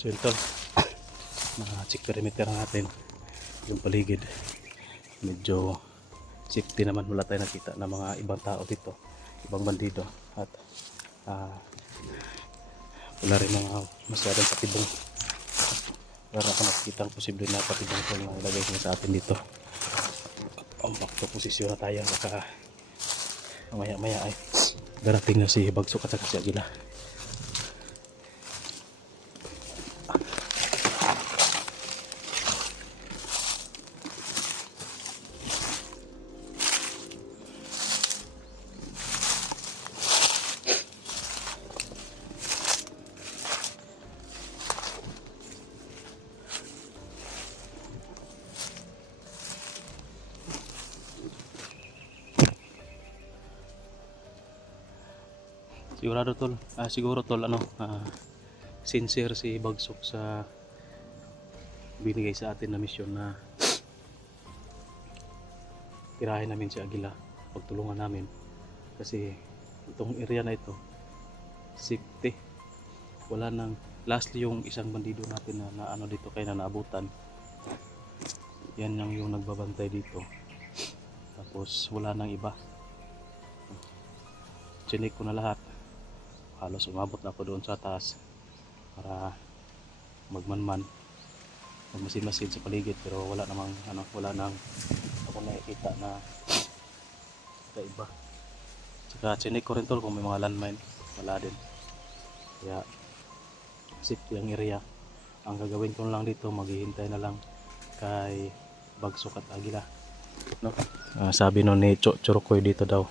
So yun tol, check perimeter natin yung paligid. Medyo safety naman, wala tayo nakita na mga ibang tao dito, ibang bandido, at wala rin mga masyadong patibong. Wala ako nakikita ang posible na patibong tol na ilagay ko sa atin dito. Ang bakto posisyon na tayo, baka maya maya ay darating na si Bagsok at saka si Agila. Sigurado tol, siguro tol sincere si Bagsok sa binigay sa atin na misyon na tirahin namin si Agila, pagtulungan namin kasi itong area na ito safety, wala nang lastly yung isang bandido natin na ano dito kaya na naabutan, yan lang yung nagbabantay dito, tapos wala nang iba. Chinik ko na lahat, halos umabot na ako doon sa taas para magmanman, magmasid-masid sa paligid, pero wala namang wala nang ako nakikita na iba. Saka chinik ko rin tol kung may mga landmine, wala din, kaya safety ang area. Ang gagawin ko lang dito, maghihintay na lang kay Bagsok at Agila, no? Sabi no ni Churukoy dito daw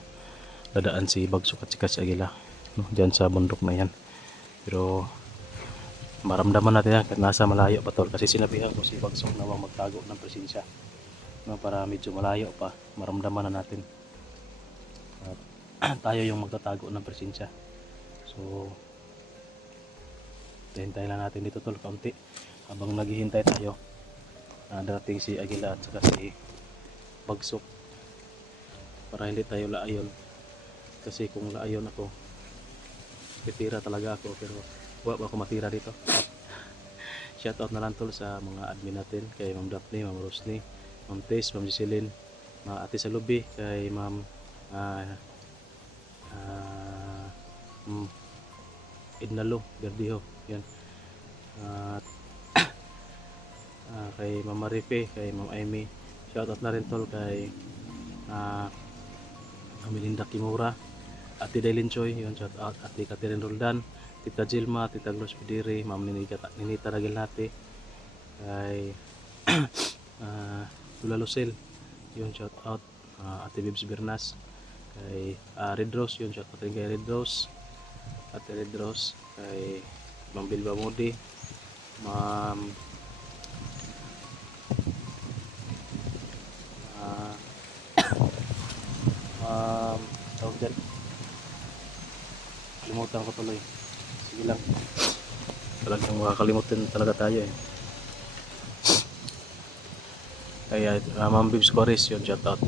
dadaan si Bagsok at si Agila, no? Diyan sa bundok na yan, pero maramdaman natin yan kahit nasa malayo pa tol, kasi sinabihan ko si Bagsok na huwag magtago ng presensya, no? Para medyo malayo pa maramdaman na natin at tayo yung magtatago ng presensya. So hintay lang natin dito tol kaunti habang naghihintay tayo, darating si Agila at saka si Bagsok, para hindi tayo laayon, kasi kung laayon ako titira talaga ako, pero wala ako matira dito. Shoutout na lang tol sa mga admin natin, kay Ma'am Daphne, Ma'am Rosny, Ma'am Tess, Ma'am Giseline, Ate Salubi, kay Ma'am Idnalo Gardiho, yan, at kay Ma'am Marife, kay Ma'am Amy. Shoutout na rin tol kay Melinda Kimura, Ate Dailin Choy, yun, shoutout. Ate Catherine Roldan, Tita Jilma, Tita Glos Pidiri, Ma'am Ninita Ragilhati, kay Lula Lucel, yun, shoutout. Ate Bibs Bernas, kay Red Rose, yun, shoutout rin kay Red Rose, Ate Red Rose, kay Ma'am Bilba Modi, Ma'am tawag dyan, kalimutan ko tuloy, sige lang, talagang makakalimutan talaga tayo eh. Kaya Ma'am Bibs Coris, yun, shoutout.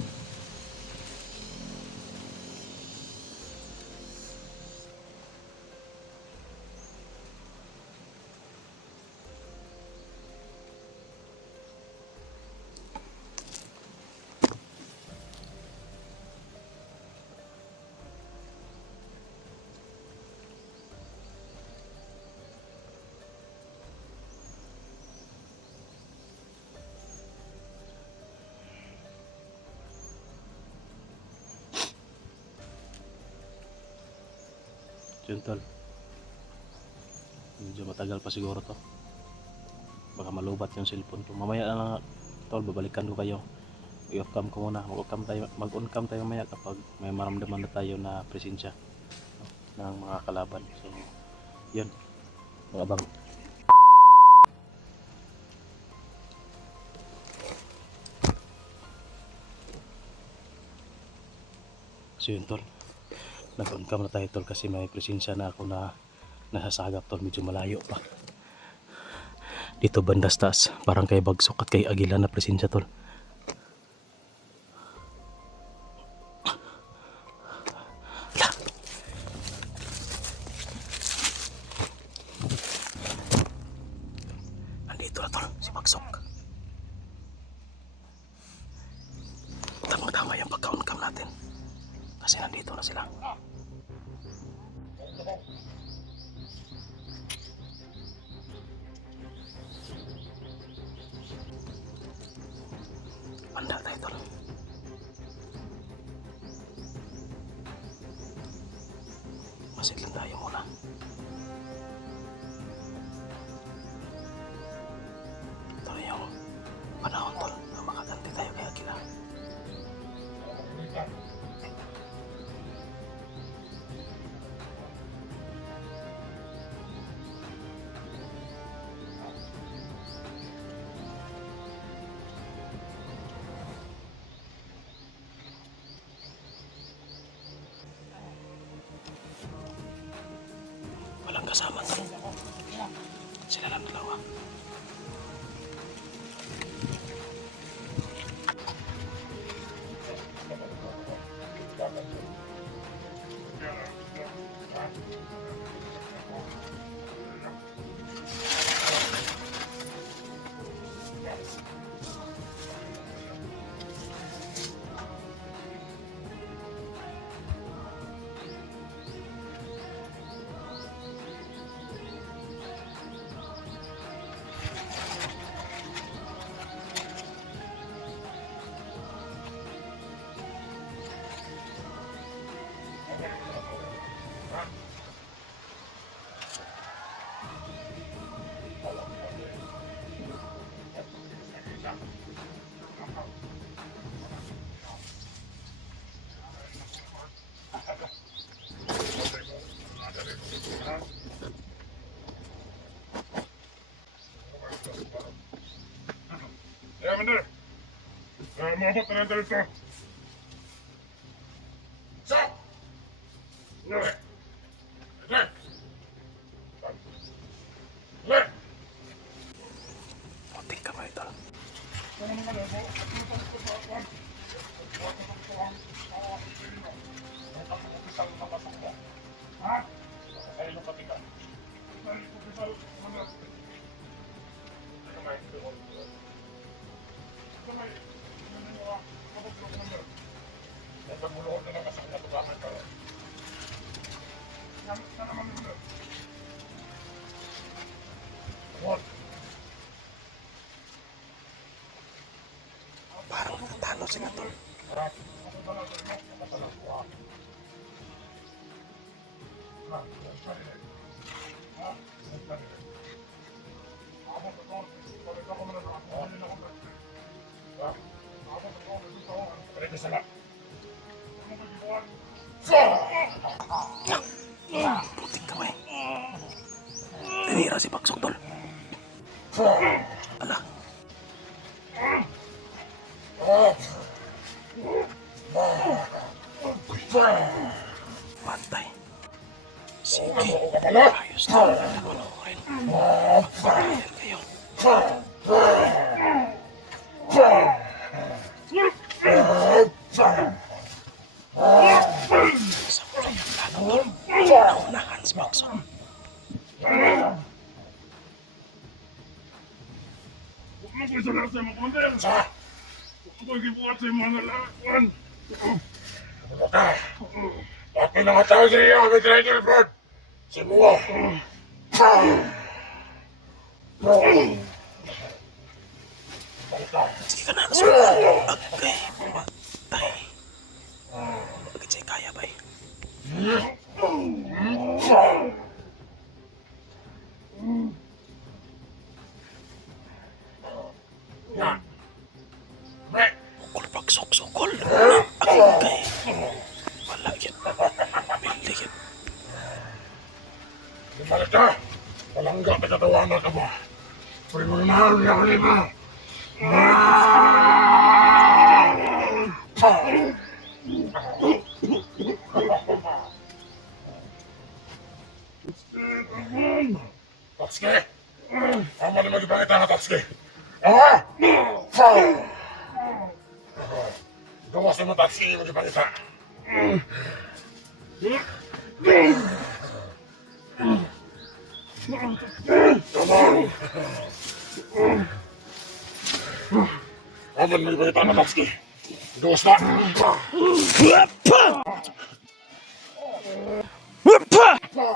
Yun tol, medyo matagal pa siguro to, baka malubat yung cellphone ko. Mamaya na tol, babalikan ko kayo, i-off cam ko muna, mag-on cam tayo mamaya kapag may maramdaman na tayo na presensya ng mga kalaban. So yun, mag-abang. So yun tol, nag-on cam na tayo tol, kasi may presensya na ako na nasasagap tol, medyo malayo pa dito bandas taas, parang kay Bagsok at kay Agila na presensya tol. Handa tayo tol. Masid lang tayo muna. Ito yung panahon tol na makaganti tayo kay Aquila. Walang kasama tol. Sila lang dalawa. Ja, meneer. Mogen we er even? Zo! Nee. Nee. Nee. Munting kamay tol. Ha? Ay, yung patikan. Ay, yung patikan. Pagmuluhod na lang kasi natugaman ka. Saan naman nila? What? Parang natalo sila tol. Ako ba lang ito? Nakasalang ko ha? Ha? Ha? Ako ba ito? Balik ako na lang ako. Ano na ako ba? Ha? Ako ba ito? Balik sa lang. Munting kamay. Tinira si Bagsok tol. Ala. Pantay. Sige. Ayos na. Panoorin. Magpapayal kayo. Sa muli ang plano tol. Naunahan si Bagsok. Huwag mo ko isa lang sa mga kondel. Huwag mo ko ikibuhat sa mga lakuan. Bakit mga tao siya kami traitor, Brad? Semua. Sige ka na nasukan. Agay. Patay. Bakit sa'yo kaya ba eh? Sukol Bagsok. Sukol. Agay. Wala yan. Pili yan. Balik ka! Palangga na katawanan ka ba? Pagmamahal niya ka nila! Tatsuki! Tama na mag-ipakita ka, Tatsuki! Ah! Gawas mo, Tatsuki, mag-ipakita! Come on! Aman mo ipakita ka, Tatsuki! Gawas na! Wapa! Okay,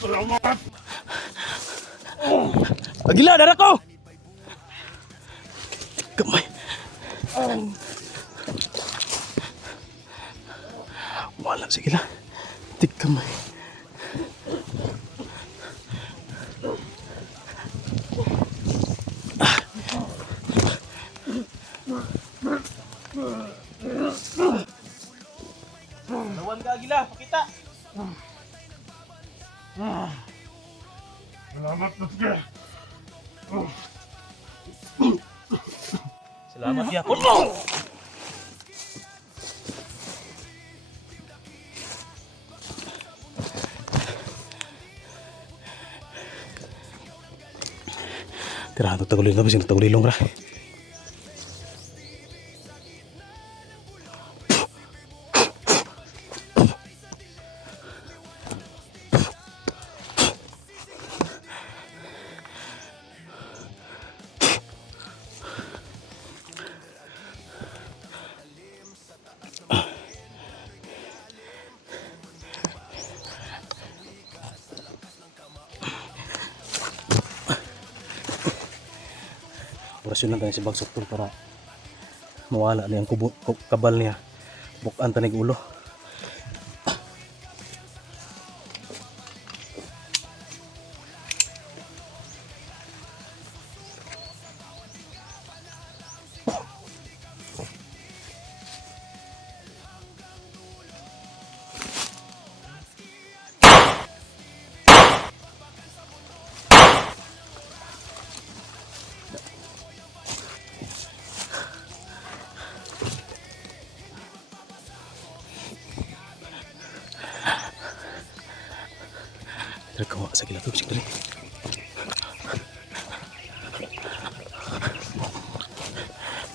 salamat. Agila, dara ko! Kamay. Wala, sige lang. Tik kamay. Lawan ka, Agila. Pakita. Salamat na sige. Salamat ya po. Tira to tagulilong ba sino tagulilong ra. Orasyon lang tayo si Bagsok tol para mawala na yung kabal niya. Bukan tanig ulo. Terkawa sa gila to bisik dali.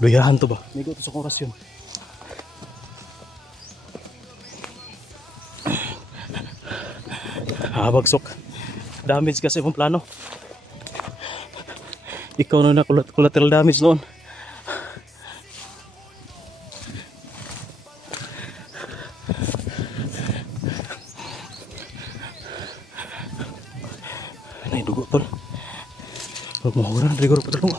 Luyahan to ba? Migo to sa orasyon. Bagsok. Damage kasi mong plano. Ikaw na collateral damage noon. Nay dugo tol. Huwag mahuran, rigor pa tol.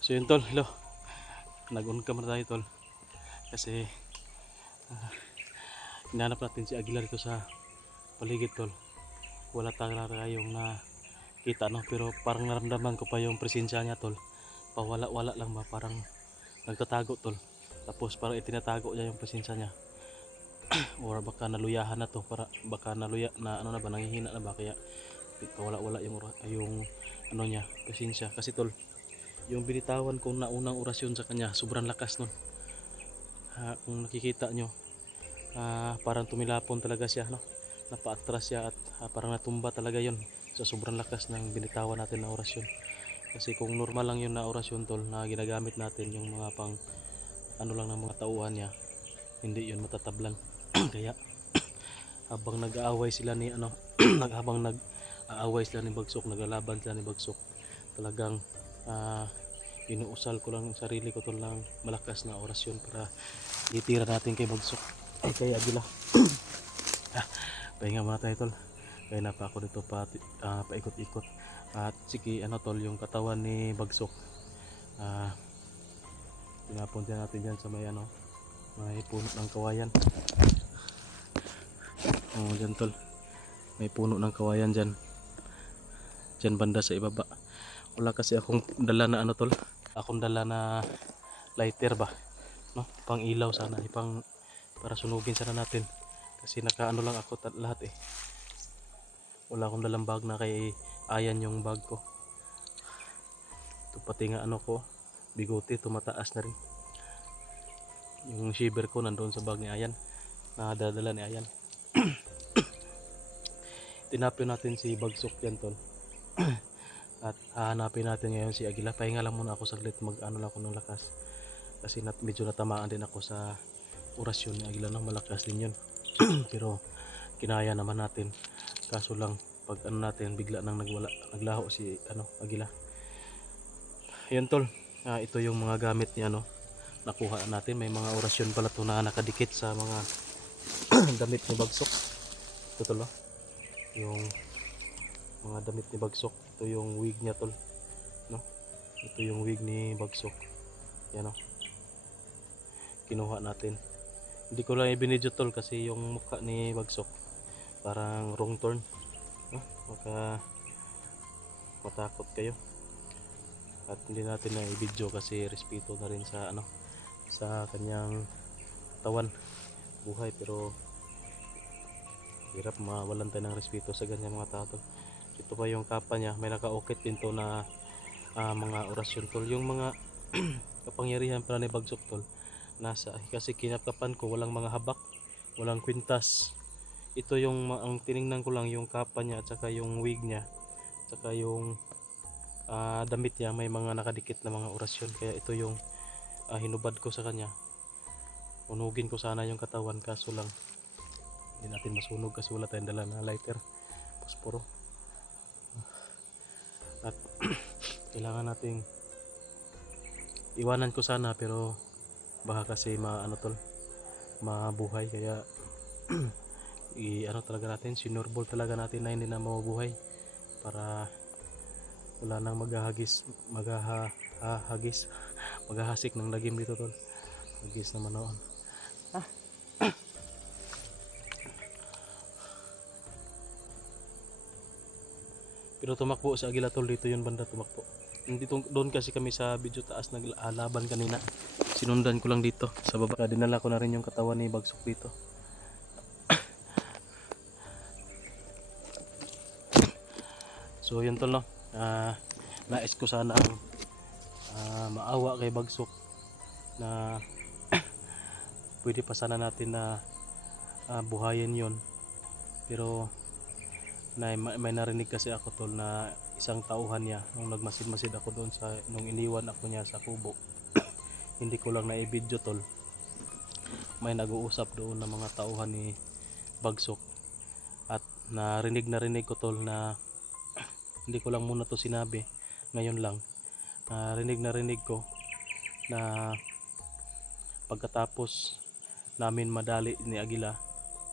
So yun tol, hello. Nag-on-cam na tayo tol. Kasi hinahanap natin si Aguilar dito sa paligid tol. Wala tayong na kita no, pero parang naramdaman ko pa yung presensya niya tol. Pawala-wala lang ba, parang nagtatago tol. Tapos parang itinatago niya yung presensya niya. Or baka naluyahan na to, para baka naluya na ano na ba, nanghihina na ba, kaya pawala-wala yung ano niya, presensya. Kasi tol, yung binitawan kong naunang orasyon sa kanya, sobrang lakas nun. Kung nakikita nyo, parang tumilapon talaga siya, no? Napaatras siya at parang natumba talaga yon sa sobrang lakas ng binitawan natin na orasyon. Kasi kung normal lang yun na orasyon tol, na ginagamit natin yung mga pang ano lang ng mga tauhan niya, hindi yun matatablan. Kaya habang nag-aaway sila ni ano habang nag-aaway sila ni Bagsok, naglalaban sila ni Bagsok, talagang inuusal ko lang sarili ko tol ng malakas na orasyon para itira natin kay Bagsok ay kay Agila. Pahinga muna tayo tol, kaya na pa ako dito paikot-ikot. At sige ano tol, yung katawan ni Bagsok tinapon din natin dyan sa may ano, may puno ng kawayan. Dyan tol, may puno ng kawayan dyan banda sa ibaba. Wala kasi akong dala na ano tol, akong dala na lighter ba, no? Pang ilaw sana, pang para sunugin sana natin. Kasi nakaano lang ako lahat eh. Wala akong dalang bag na, kay Ayan yung bag ko. Ito pati nga ano ko, bigote, tumataas na rin. Yung shiver ko nandoon sa bag ni Ayan, nadadala ni Ayan. Tinapin natin si Bagsok yan tol. At hahanapin natin ngayon si Agila. Pahinga lang muna ako saglit, mag-ano lang ako ng lakas. Kasi medyo natamaan din ako sa orasyon ni Agila, no? Malakas din yun. Pero kinaya naman natin Kaso lang pag ano natin bigla nang naglaho si agila. Ayun tol, ito yung mga gamit ni nakuha natin. May mga orasyon pala to na nakadikit sa mga damit ni Bagsok. Ito tol, yung mga damit ni Bagsok. Ito yung wig niya tol, no? Ito yung wig ni Bagsok. Yan kinuha natin. Hindi ko lang ibinidyo tol kasi yung mukha ni Bagsok parang wrong turn, no? Baka matakot kayo at hindi natin na i-video kasi respeto na rin sa sa kanyang tawan buhay, pero hirap mawalan tayo ng respeto sa ganyan mga tao tol. Ito pa yung kapa niya, may nakaukit din to na mga orasyon tol. Yung mga kapangyarihan pala ni Bagsok tol nasa, kasi kinakapan ko walang mga habak, walang kwintas. Ito yung ang tiningnan ko lang yung kapa niya at saka yung wig niya at saka yung damit niya, may mga nakadikit na mga orasyon. Kaya ito yung hinubad ko sa kanya. Unugin ko sana yung katawan kaso lang hindi natin masunog kasi wala tayong dala na lighter, posporo. At kailangan nating iwanan ko sana pero baka kasi mabuhay, kaya talaga natin sinurbol talaga natin na hindi na mabuhay para wala nang maghahasik ng lagim dito tol. Hagis naman noon. Pero tumakbo sa agila tol, dito yun banda tumakbo. Hindi doon kasi kami sa video taas naglalaban kanina. Sinundan ko lang dito sa baba. Dinala ko na rin yung katawan ni Bagsok dito. So yun tol, no. Nais ko sana maawa kay Bagsok na pwede pa sana natin na buhayin yon. Pero may narinig kasi ako tol na isang tauhan niya nung nagmasid-masid ako doon nung iniwan ako niya sa kubo. Hindi ko lang na-video tol. May nag-uusap doon ng mga tauhan ni Bagsok at narinig ko tol na hindi ko lang muna to sinabi ngayon lang. Narinig ko na pagkatapos namin madali ni Agila,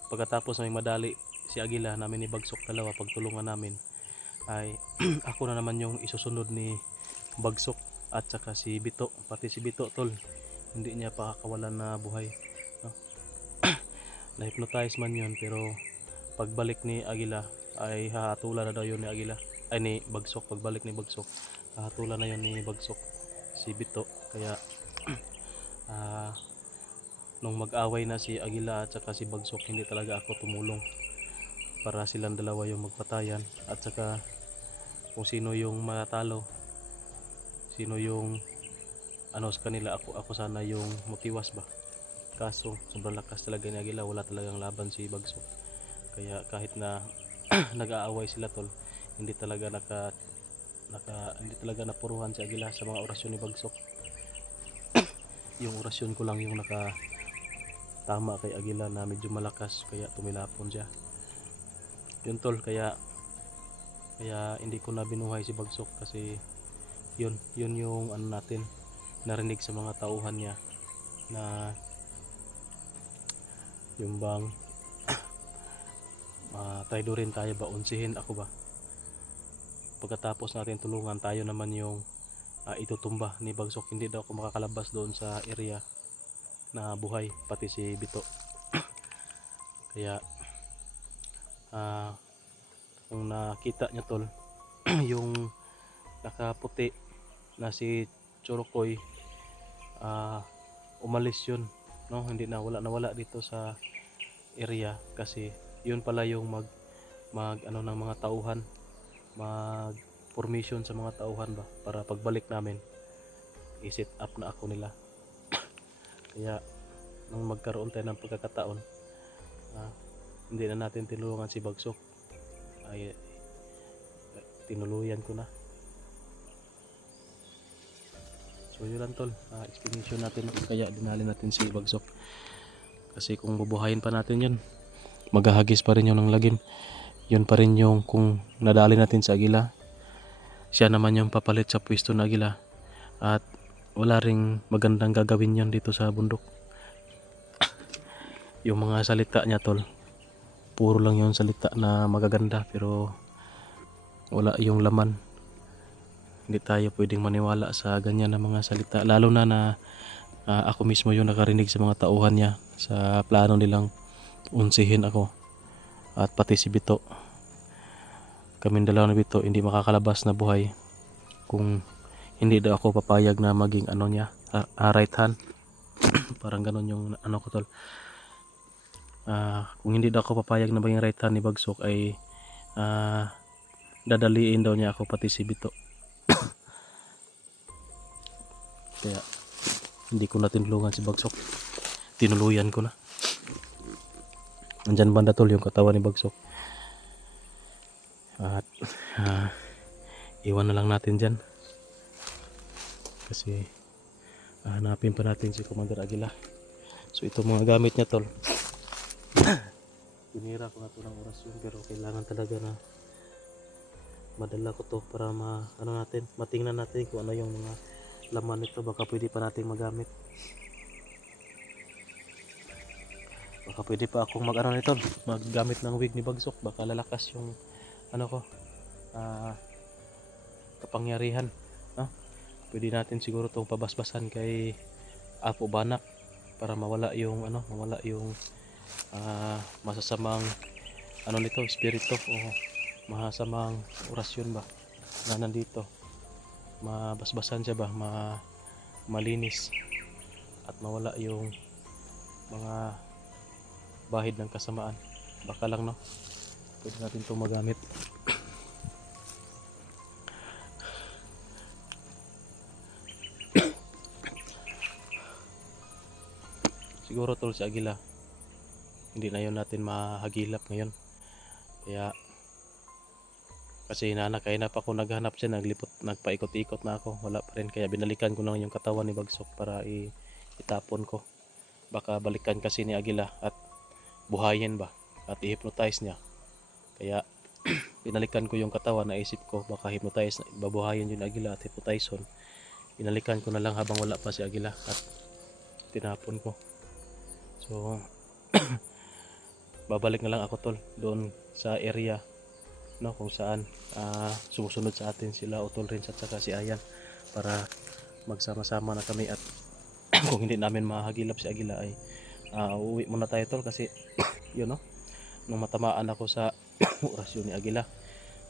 pagkatapos namin madali si Agila namin ni Bagsok dalawa, pagtulungan namin ay ako na naman yung isusunod ni Bagsok at saka si Bito, pati si Bito tol hindi niya pakakawalan na buhay, no? Na-hypnotize man yun pero pagbalik ni Agila ay hahatulan na daw yun ni Agila ay ni Bagsok. Pagbalik ni Bagsok hahatulan na yun ni Bagsok si Bito. Kaya nung mag-away na si Agila at saka si Bagsok, hindi talaga ako tumulong para silang dalawa yung magpatayan at saka kung sino yung matalo, sino yung sa kanila, ako sana yung mutiwas ba. Kaso sobrang lakas talaga ni Agila, wala talagang laban si Bagsok. Kaya kahit na nag-aaway sila tol, hindi talaga hindi talaga napuruhan si Agila sa mga orasyon ni Bagsok. Yung orasyon ko lang yung tama kay Agila na medyo malakas, kaya tumilapon siya. Yun tol, kaya hindi ko na binuhay si Bagsok kasi yun yung natin narinig sa mga tauhan niya na yung bang traido rin tayo ba, unsihin ako ba, pagkatapos natin tulungan tayo naman yung itutumba ni Bagsok. Hindi daw ako makakalabas doon sa area na buhay, pati si Bito. Kaya kung nakita nyo tol yung nakaputi na si Chorokoy, umalis yun, no? Hindi na wala dito sa area kasi yun pala yung mag ng mga tauhan, mag formation sa mga tauhan ba, para pagbalik namin i-set up na ako nila. Kaya nung magkaroon tayo ng pagkakataon, hindi na natin tinulungan si Bagsok, ay tinuluyan ko na. So yun lang tol, explanation natin kaya dinali natin si Bagsok. Kasi kung bubuhayin pa natin yun, maghahagis pa rin yun ng lagim. yun pa rin yung kung nadali natin sa agila, siya naman yung papalit sa pwesto na agila. At wala ring magandang gagawin yun dito sa bundok. Yung mga salita niya tol, puro lang yung salita na magaganda pero wala yung laman. Hindi tayo pwedeng maniwala sa ganyan na mga salita, lalo na ako mismo yung nakarinig sa mga tauhan niya sa plano nilang unsihin ako at pati si Bito. Kaming dalawa na Bito hindi makakalabas na buhay kung hindi daw ako papayag na maging ano niya, right hand. Parang ganun yung ano ko tol. Kung hindi daw ako papayag na maging right hand ni Bagsok ay dadaliin daw niya ako pati si Bito. Kaya hindi ko na tinulungan si Bagsok, tinuluyan ko na. Nandyan banda tol yung katawan ni Bagsok. At iwan na lang natin dyan kasi hanapin pa natin si Commander Aguila. So ito mga gamit niya tol, pinira ko na ito ng orasyon pero kailangan talaga na madala ko to para matingnan natin kung ano yung mga laman nito. Baka pwede pa natin magamit, baka pwede pa akong maggamit ng wig ni Bagsok. Baka lalakas yung ano ko, kapangyarihan, no? Pwede natin siguro tong pabasbasan kay Apo Banak para mawala yung masasamang nito, espiritu o masasamang orasyon ba na nandito. Mabasbasan siya ba, malinis at mawala yung mga bahid ng kasamaan. Baka lang, no, pwede natin itong magamit. Siguro tol si Agila hindi na yun natin mahagilap ngayon. Kaya kasi nanakainap ako, naghanap siya, nagpaikot-ikot na ako, wala pa rin. Kaya binalikan ko lang yung katawan ni Bagsok para itapon ko. Baka balikan kasi ni Agila at buhayin ba at i-hypnotize niya. Kaya binalikan ko yung katawan, naisip ko baka hypnotize, babuhayin yung Agila at hypnotizon. Binalikan ko na lang habang wala pa si Agila at tinapon ko. So babalik na lang ako tol doon sa area, no, kung saan sumusunod sa atin sila Utol rin at saka si Ayan para magsama-sama na kami. At kung hindi namin mahagilap si Agila ay uuwi muna tayo tol kasi yun, no, nung matamaan ako sa orasyon ni Agila,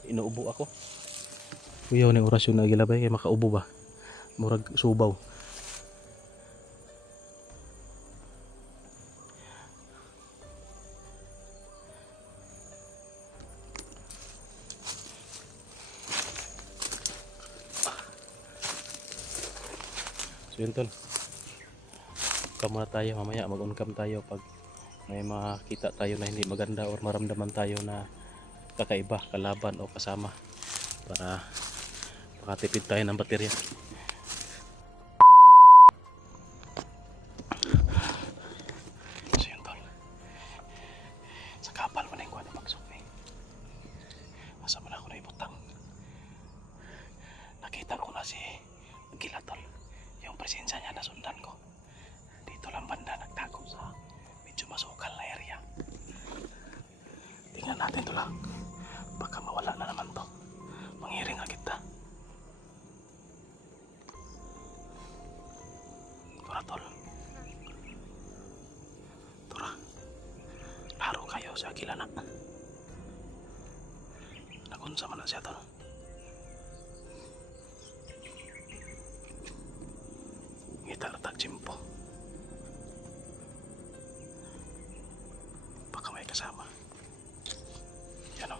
inuubo ako. Kuyaw ni orasyon ni Agila ba kaya makaubo ba, murag subaw. So yun tol, come muna tayo, mamaya mag-on-cam tayo pag may makita tayo na hindi maganda or maramdaman tayo na kakaiba, kalaban o kasama para makatipid tayo ng baterya. So yun tol, sa kapal mo na yung kuha ni Bagsok eh. Asa mo na ako na ibutang. Nakita ko na si Agila tol, yung presensya niya nasundan ko. Dito lang banda nagtago sa medyo masukal na area. Tingnan natin to lang, baka mawala na naman to. Mangiring agad ta. Tura tol, tura, laro kayo sa Agila na. Nagunsa man na siya tol. Ngita na tagsimpo, baka may kasama. Yan o.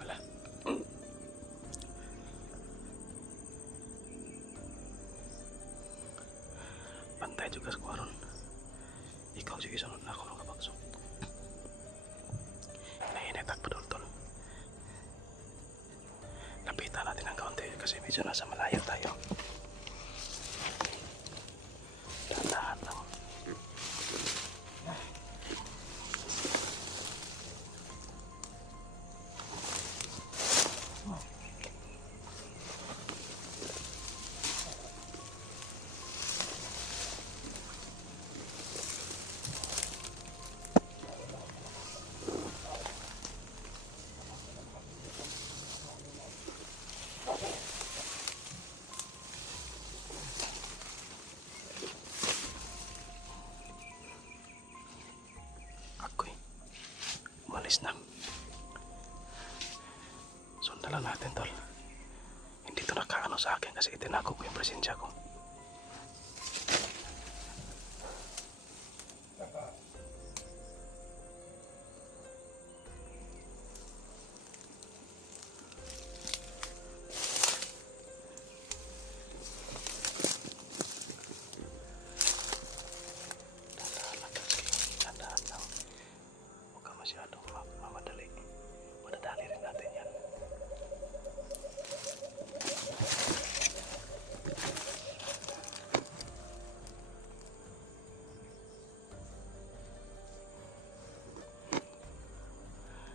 Wala. Bantay juga sa kuwaron. Ikaw sige sunod na ako ng Bagsok. Nainitak pa dol tol. Lapitan natin ang kaunti kasi medyo nasa malayo tayo. Dahan-dahan lang. umalis na. Sundan lang natin, tol. Hindi to nakaano sa akin kasi itinago ko yung presensya ko. Tandaan lang, Katsuki. Tandaan lang. Huwag ka masyadong mamadali. Madadali rin natin yan.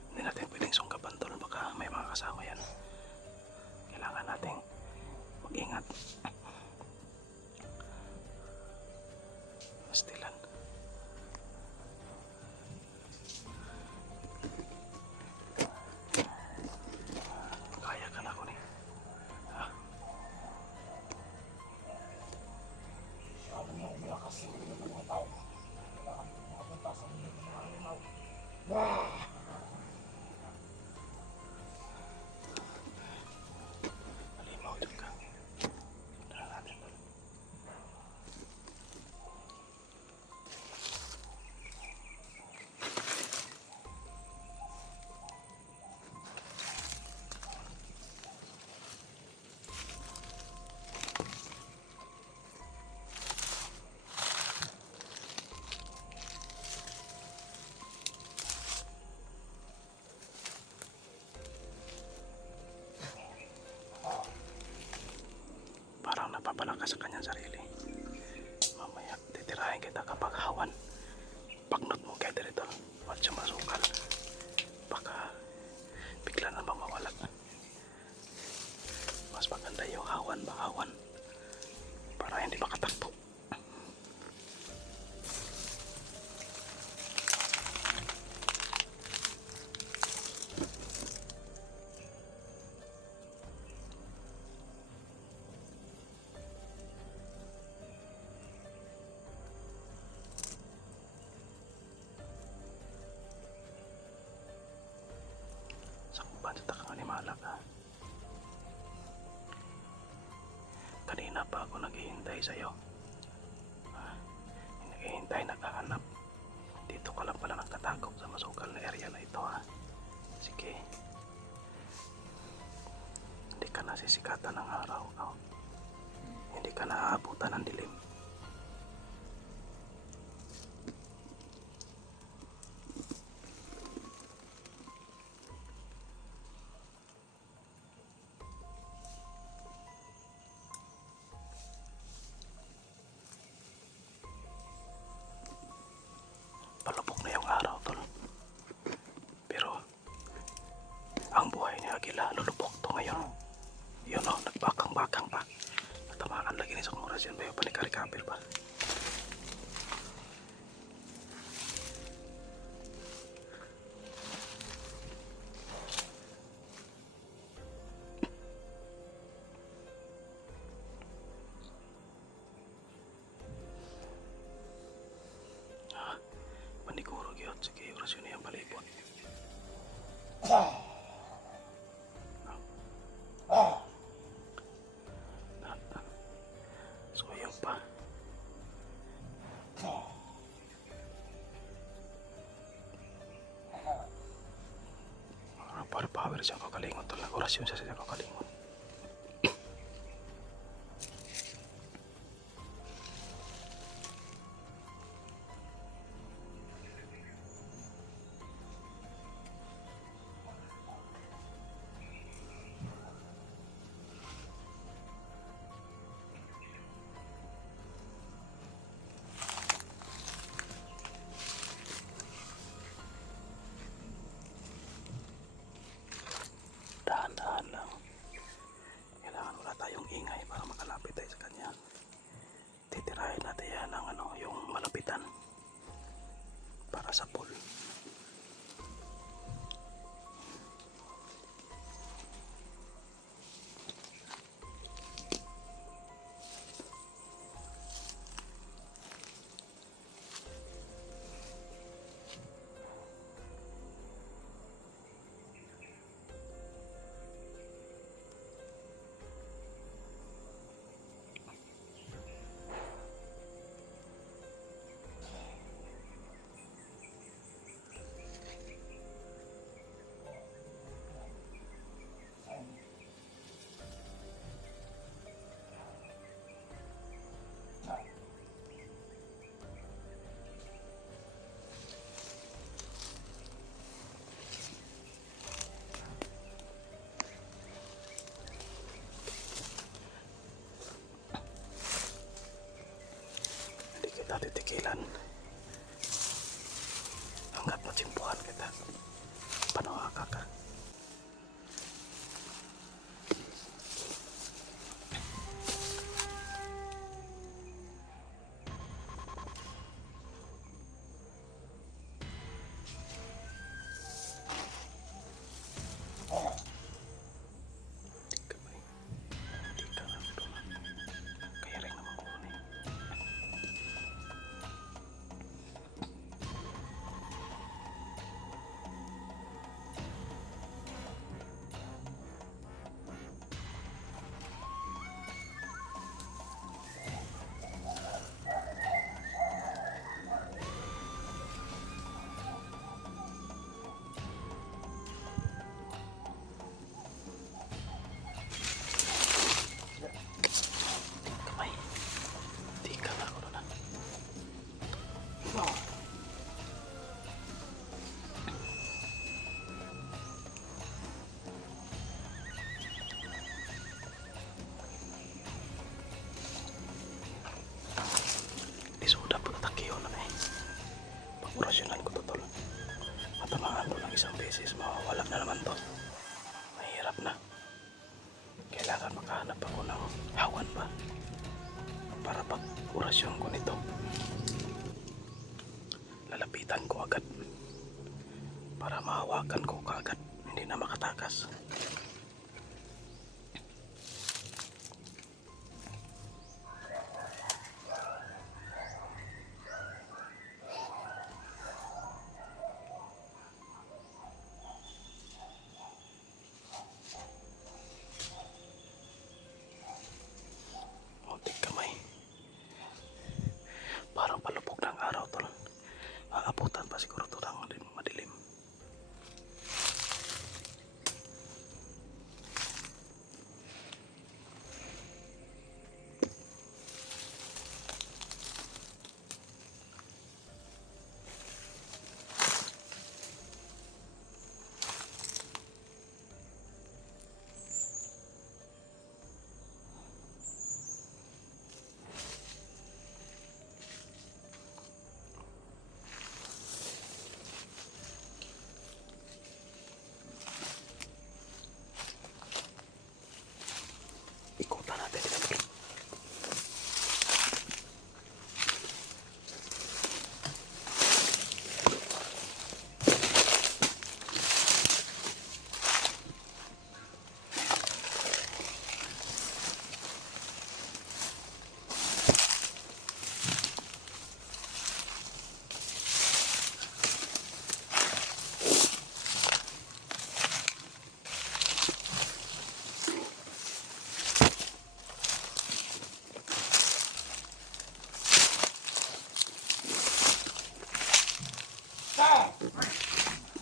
Hindi natin pwedeng sungkapan, tol. Baka may mga kasama yan. Kailangan nating mag-ingat. Pastilan. Kaya ka na ko ni. Ha? Masyado na umilakas yung mga tao. Kailangan ko makapunta sa mundo ng mga animal. Ah! Halimaw dyan ka. Sundan natin, tol. Parang napapalakas sa kanyang sarili. Mamaya titirahin kita kapag hawan. Pagnot mo kaya dito. Huwag siya masukal. Baka bigla na mawala. Mas maganda yung hawan bahawan para hindi makatakbo. Sakpan sa takang animala ka. Kanina pa ako naghihintay sa'yo. Naghihintay, naghahanap. Dito ka lang pala nagtatagok sa masukal na area na ito, ha. Sige. Hindi ka nasisikatan ng araw, oh. Hindi ka naaabutan ng dilim. Palubog na yung araw, tol. Pero ang buhay ni Agila, lulubog to ngayon. Yun, oh, nagbakang-bakang pa. Natamaan lagi ni sa kongresyon ba yung panikari-kapil ba? Paniguro gyud, sige, orasyon na yung palibot. Suyong pa. Para power siya kakalingon talaga. Orasyon siya kakalingon. Dahan-dahan lang. Kailangan wala tayong ingay para makalapit tayo sa kanya. Titirahin natin yan ng yung malapitan para sa pool. orasyonan ko to, tol. Matamaan to ng isang beses, mawawala na naman to. Mahirap na. Kailangan makahanap ako ng hawan ba para pag orasyon ko nito, lalapitan ko agad para mahawakan ko kaagad, hindi na makatakas. Muntik kamay. Parang palubog ng araw, tol. Aabutan pa siguro to ng madilim. Ikutan natin ito, tol.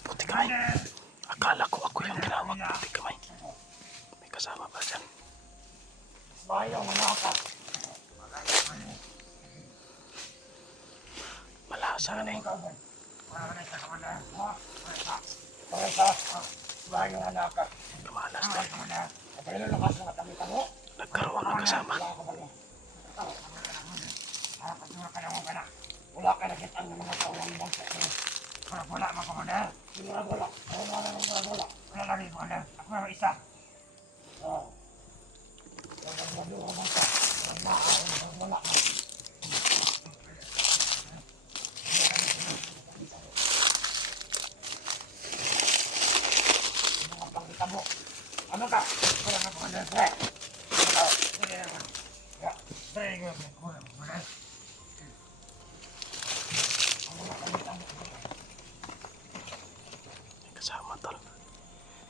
Puti kamay. Akala ko ako yung tinawag. Puti kamay. May kasama pa dyan. Bayaw mo na ka. Malasa na eh. Bayaw mo na ka. Lumalas na eh. Kapag nalakas na katamita mo. Nagkaroon ng kasama. Wala ka nakita ng mga tawang mo sa iyo. Wala mga komanda. Wala. Wala lagi komanda. Ako na isa. Wala. Ano ka? Wala ka komanda. Very good. May kasama, tol.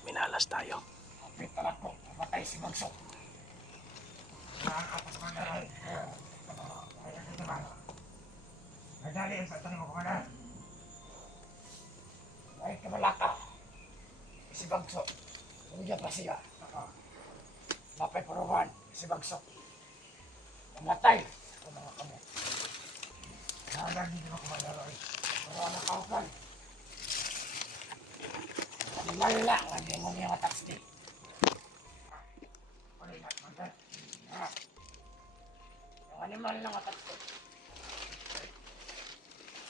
Minalas tayo. Kapit talak ko. Matay si Magsok. Nakakapas ko na rin. Nagdali ang patanong ko na. Ay, kamalaka. Si Magsok. Umiya pa siya. Mapay paruhan. Si Magsok. Namatay. Ito mga kami. Nahalang hindi mo kumalaroy. Pero ang nakaupan. Malak. Hindi mo niya mataksti. Ang animal lang mataksti.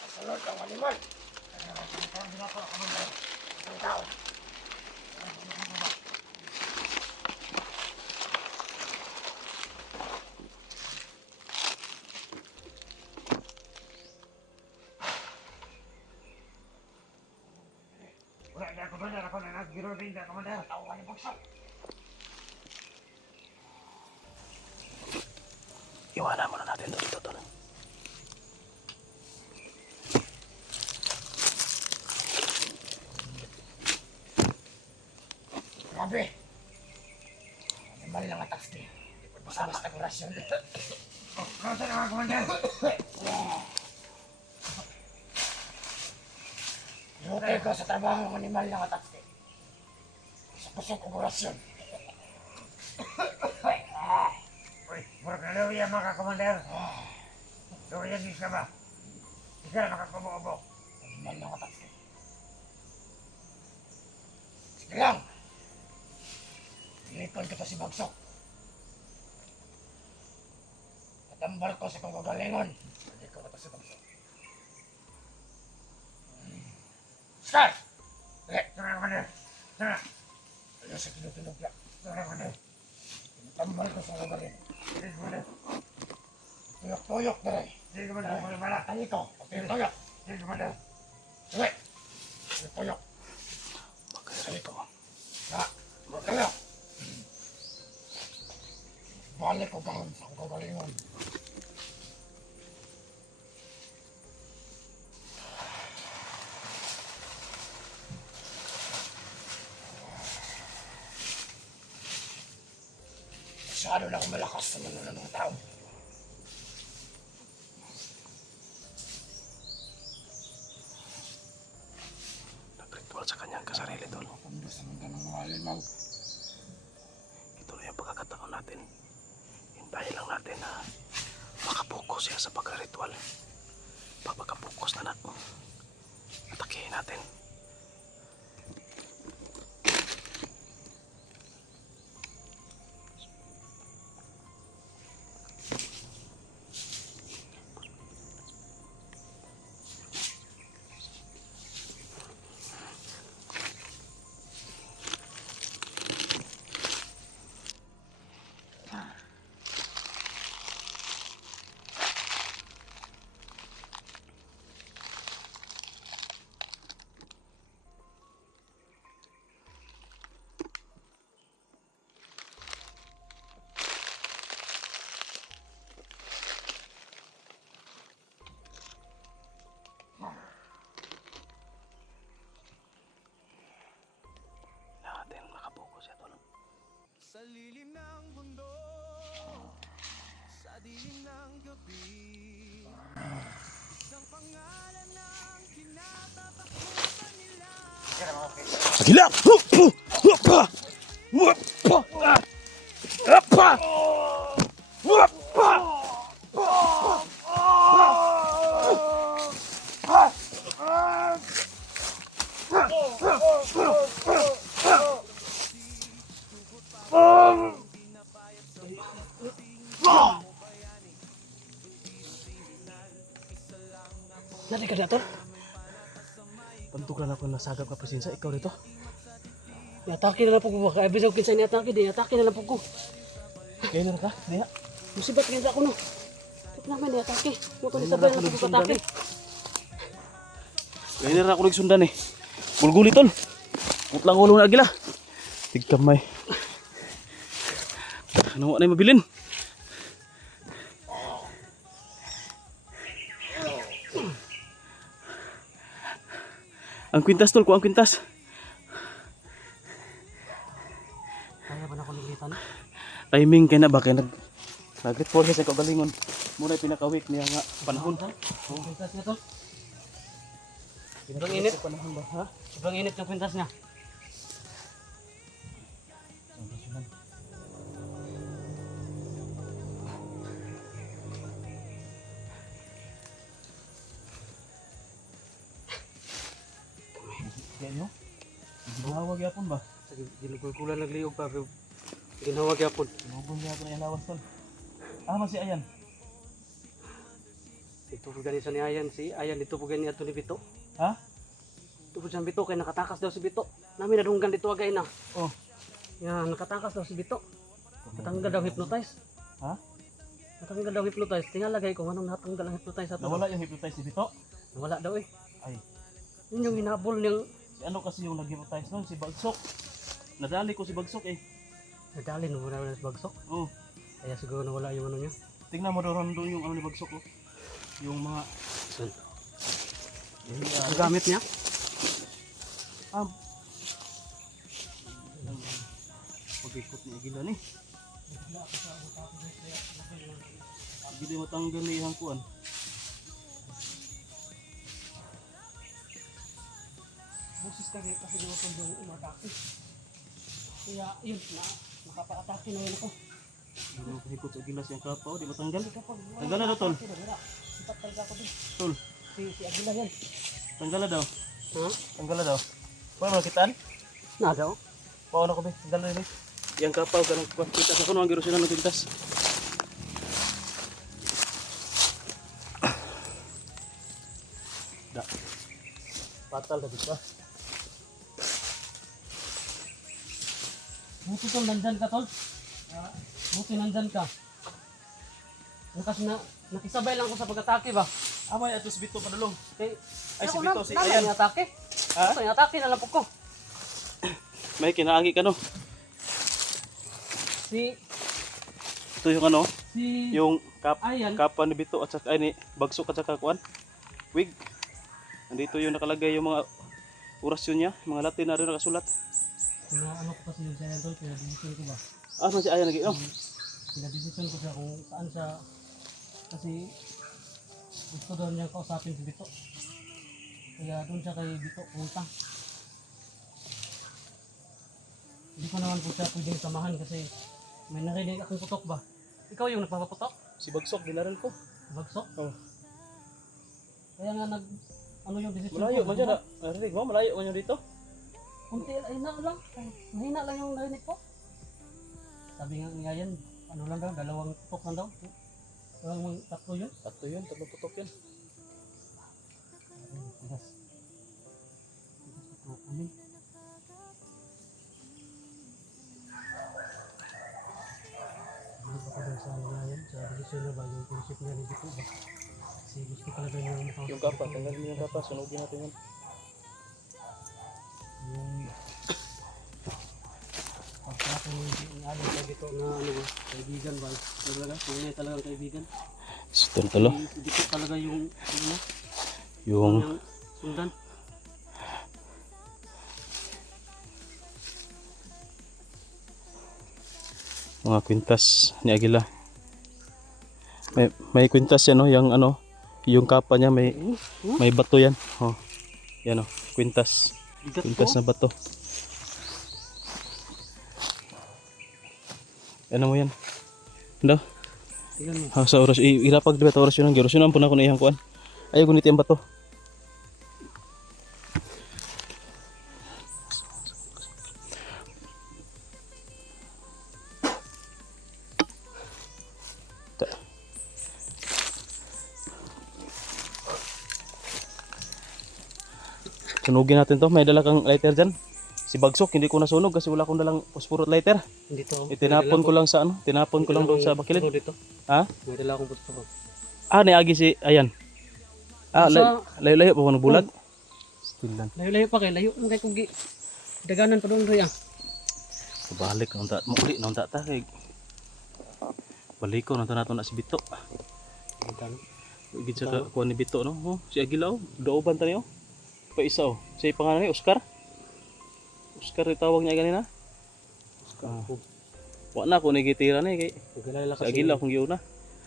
Kasunod ang animal. Ang ginagawa ko naman. Ang tao. Wala na ako doon, ako na nag-giro rin na ako na. Tawa ni Bugsak. Iwanan muna natin ito dito, tol. Grabe. Animal lang ang taxi. Basta-basta kurasyon. Kaya na mga komandar. Hotel ko sa trabaho ng animal lang ang taxi. Sa pusok ang kurasyon. Uy, murag na lawi ang mga komandar. Lawi yan ka ba? Ika na makakubo-ubo. Animal lang ang taxi. Sige lang. Ilipon ko to si Bagsok. Katambal ko sa kong kagalingon. Hindi ko to si Bagsok. Sky! Tara naman eh. Tara. Ayaw sa tinutulog lang. Tara naman eh. Tambal ko sa lugar eh. Tara naman eh. Tuyok-tuyok na rin. Hindi naman eh. Malakay ko. Tuyok-tuyok. Hindi naman eh. Sige. Tuyok-tuyok. Magkarito. Tuyok. Balik ko gawin sa kagalingon. Masyado na akong malakas sa mga tao. Nagritual sa kanyang kasarili, tol. Nakundo sa mga ng mga limaw. Ito na yung pagkakataon natin. Hintayin lang natin na makapokus siya sa pagka-ritual. Pag makapokus na atakihin natin. Natin makapokus siya, tol. Sa lilim ng mundo, sa dilim ng gabi, isang pangalan ang kinatatakutan nila. Agila! Hupa! Hupa! Hupa! Hupa! Hupa! Nari ka na to? Pantukan ako nasagap ka presensya, ikaw dito. Niatake na lang po ko. Kaya bisag kinsa niatake, di niatake na lang po ko. Kaya na ka? Diya. Musibat kinsa ako no. Ito naman niatake. Ito ni sabay na po ko atake. Kaya na ako nagsundan eh. Bulguli, tol. Mutlang ulo na agila. Tigkamay. Ano na yung mabilin? Ang kwintas, tol. Kuha ang kwintas. Kaya ba na ako naglitan? Timing kaya na ba? Kaya nag-ritual siya sa kagalingon. Muna yung pinaka-week niya nga panahon. Ang kwintas niya to. Sobrang init. Panahon ba? Ha? Sobrang init ng kwintas niya. Kaya nyo? Ginawag yapon ba? Sige, ginugul-gulan nagliog pa. Ginawag yapon. Ginawag yapon yung lawas, tol. Ah, si Ayan. Ito po ganito ni Ayan. Si Ayan dito po ganito ato ni Bito. Ha? Ito po siyang Bito. Kaya nakatakas daw si Bito. Namin nadunggan dito agay na. Oh. Yan, nakatakas daw si Bito. Natanggal daw hypnotize. Ha? Natanggal daw hypnotize. Tingnan lagay ko anong natanggal ang hypnotize ato. Nawala yung hypnotize si Bito? Wala daw eh. Ay. Yun yung hinabol niyang Si ano kasi yung nag-hypnotize nun? Si Bagsok. Nadali ko si Bagsok eh. nadali nung wala na sa bagsok. Oh. Kaya siguro nawala yung ano niya. Tingnan mo doon yung ano ni Bagsok oh. Yung mga... Saan? Yung, Ang gamit niya? pag-ikot ni Agila ni. Hindi matanggal ni ihang kuan. Busis kasi gawin yung umatake. Kaya yun, nakapa-atake na yun ako. Hindi mo kahikot sa Agila siyang kapaw, di matanggal. Tanggal na daw, tol. Sipat talaga ako din. Tol, Si Agila yan. tanggal na daw. Ha? Tanggal na daw. Paano mo kitaan? Nada oh. Paano ko ba? Tanggal na rin eh. Yang kapaw, ganang kwintas. Ako naman giro sila ng kwintas. Da. Patal na dito. Buti tol, nandyan ka tol. Buti nandyan ka. Kasi nakisabay lang ako sa pag-atake ba? Amay ato si Bito padulong. Kay, Ay, si ako Bito, si na Ayan. yung atake. Ha? Ako yung atake na lang po ko. May kinaangi ka no. Si, Ito yung ano, yung Ayan. kapa ni Bito at saka ay ni Bagsok at saka kuan. Wig. Nandito yung nakalagay yung mga orasyon niya, mga Latin na rin nakasulat. ano ko kasi yung Ayan tol, pinadidisyon ko ba? Ah, man si Ayan lagi. Oh. Pinadidisyon ko siya kung saan siya. Kasi gusto daw niya kausapin si Bito. Kaya doon siya kay Bito punta. Hindi ko naman po siya pwedeng samahan kasi may narinig akong putok ba? Ikaw yung nagpapaputok? Si Bagsok dinaril ko. Bagsok? Oh. Kaya nga ano yung decision Malayo ko? man siya na. Narinig mo, malayo man yung dito. Kunti, ay na lang. Mahina lang yung narinig ko. Sabi nga yan, ano lang daw, dalawang putok lang daw. Dalawang tatlo yun. Tatlo yun, tatlong putok yun. Tigas. Amin. Ano ba ko doon sa ano yan? Sa decision na ba yung concept niya ni Bito ba? Kasi gusto talaga niya mukhang... Yung kapa, tanggalin mo yung kapa, sunugin natin yan. Yung... Pagkakon yung alam sa Bito na ano ba? Kaibigan ba? Talaga? Tunay talagang kaibigan. Ito talo. Bito talaga yung... Ano? Yung Yung sundan. mga kwintas ni Aguila. May kwintas yan no, yung ano, yung kapa niya may bato yan. Oh. Yan oh, kwintas. Kwintas na bato. Ano mo yan? Ano? Tingnan mo. Sa oras irapag diba ta oras yun ang gyros yun po na ko na iyang kuan. Ayaw gunit yung bato. Sunugin natin to. May dala kang lighter dyan. Si Bagsok, hindi ko nasunog kasi wala akong dalang phosphorus lighter. Dito. Itinapon ko lang sa ano, tinapon ko lang doon sa bakilid. Dito. Ha? May dala akong puto. Ah, niagi si Ayan. Ah, Sa- layo-layo pa ko bulag. Still lang. Layo-layo pa kay layo. Ang kay kugi. Daganan pa doon rin ah. Balik nang ta mo uli nang ta kay balik ko nang nato na si Bito. Gid sa kuan ni Bito no. Oh, si Aguila oh, dooban ta niyo. Pa isa oh. Say pangalan ni Oscar. Oscar itawag niya ganina. Oscar. Wa na ko nigitira ni kay Nagkalala si kasi. Aguila kung giuna.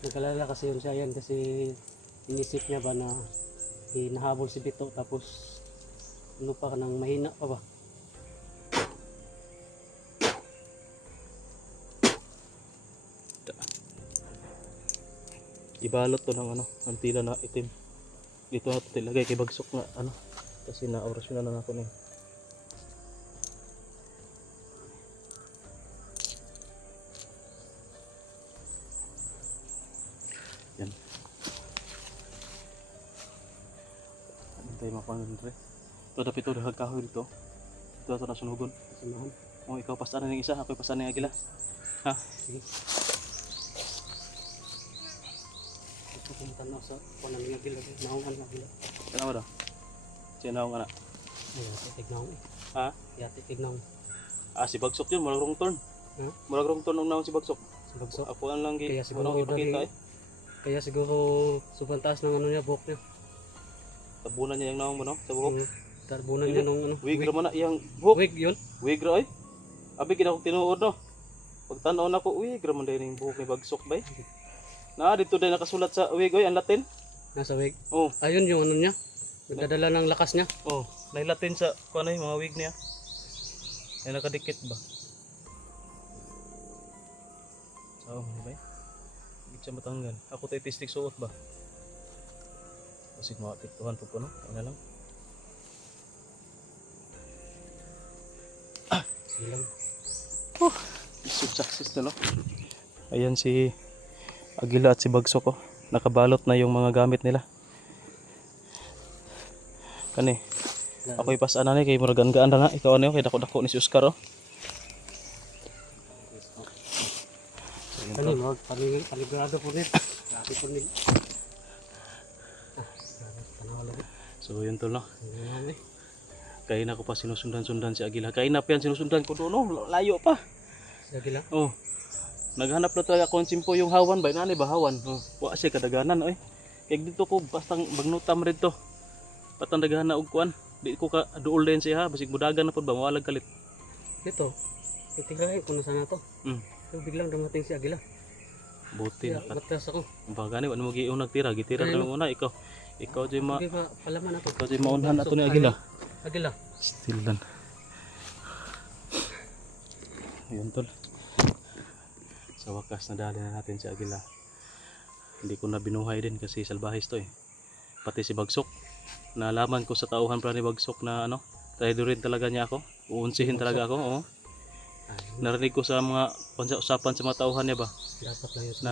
Nagkalala kasi yun siya yan kasi inisip niya ba na hinahabol si Bito tapos ano pa nang mahina pa ba? Ibalot to ng ano, ang tila na itim. Dito na to ilagay kay Bagsok nga ano. Kasi na orasyon na ako ni. Yan. Ano tayo mapangalan re? Ito dapat ito dahag kahoy dito. Ito na sunugon. Samahan. Oh, ikaw pasan ng isa, ako pasan ng Aguila. Ha? Sige. Gusto kong tanaw sa kuwan ng agila. Naungan ng agila. Ano mo daw? Sino nga na? Ay, tignaw eh. Ha? Yati tignaw. Ah, si Bagsok yun, murag wrong turn. Hmm? Murag wrong turn ang naon si Bagsok. Si Bagsok. Ako ang lang Kaya siguro ano ipakita dahil- Kaya siguro sobrang taas ng ano niya, buhok niya. Tabunan niya yung naong mo no? Sa buhok. Tarbunan niya nung ano. Wig ra man na iyang buhok. Wig yun. Wig ra oy. Abi gid ako tinuod no. Pag tan-aw nako, wig ra man din yung buhok ni Bagsok bay. Na dito din nakasulat sa wig oy ang Latin. Nasa wig. Oh, Ayun yung ano niya. Nagdadala ng lakas niya. oh, may Latin sa kuan ay mga wig niya. Ay nakadikit ba? Oh, bay. Hindi siya matanggal. Ako tayo tistik suot ba? Kasi mga tiktuhan po no? Ano lang? Silang. Success na no? Ayan si Aguila at si Bagsok oh. Nakabalot na yung mga gamit nila. Kani, Ako'y pasana ni kay murag gaan ra na. Ikaw ano kay dako-dako ni si Oscar oh. So, yun Kani to. mo paligado po ni. Grabe po ni. Tanaw lagi. So yun to no. Ano Kaya na ko pa sinusundan-sundan si Agila. Kaya na pa yan sinusundan ko doon no. Layo pa. Sige lang. Oh. Naghanap na talaga ako ng simpo yung hawan ba? Nani ba hawan? Oh. Wa siya kadaganan oy. Kaya dito ko basta bagnutam rito. Patang daghan na og kuan. Di ko ka duol din siya ha. Basig mudagan na pod ba mawalag kalit. Dito. Titigay ko na sana to. So biglang dumating si Agila. Buti Kaya na kat. batas ako. Bagani wala mo giung nagtira. Gitira Kaya na una ikaw. Ikaw jay Hindi pa palaman ako. ikaw jay maunhan ato ni Agila. Agila. Still dan. Ayun tol. Sa wakas nadali na natin si Agila. Hindi ko na binuhay din kasi salbahis to eh. Pati si Bagsok. Nalaman ko sa tauhan pala ni Bagsok na ano, traitor rin talaga niya ako. Uunsihin talaga ako, oo. Narinig ko sa mga usapan sa mga tauhan niya ba Dapat lang yun sa na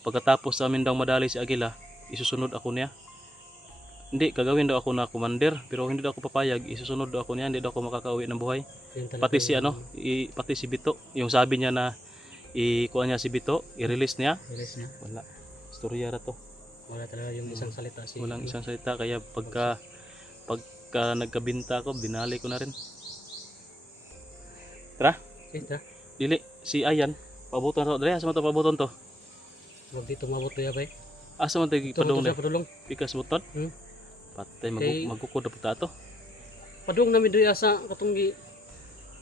pagkatapos namin daw madali si Agila, isusunod ako niya. Hindi, kagawin daw ako na commander, pero hindi daw ako papayag, isusunod daw ako niya, hindi daw ako makakauwi ng buhay. Yun talaga Pati si yung ano, pati si Bito, yung sabi niya na ikuha niya si Bito, i-release niya. release niya. Wala. Storya ra to. Wala talaga yung isang salita si Walang isang salita kaya pagka nagkabinta ako, binali ko na rin. Tara, Ita. dili si Ayan, pabuton to. Dre, asa man to pabuton to? Wag dito mabot to yapay. Asa man to padung Padung ni? padulong. Pikas buton? Hmm. Patay Kay- magkukod na puta to. Padung namin diri asa katong gi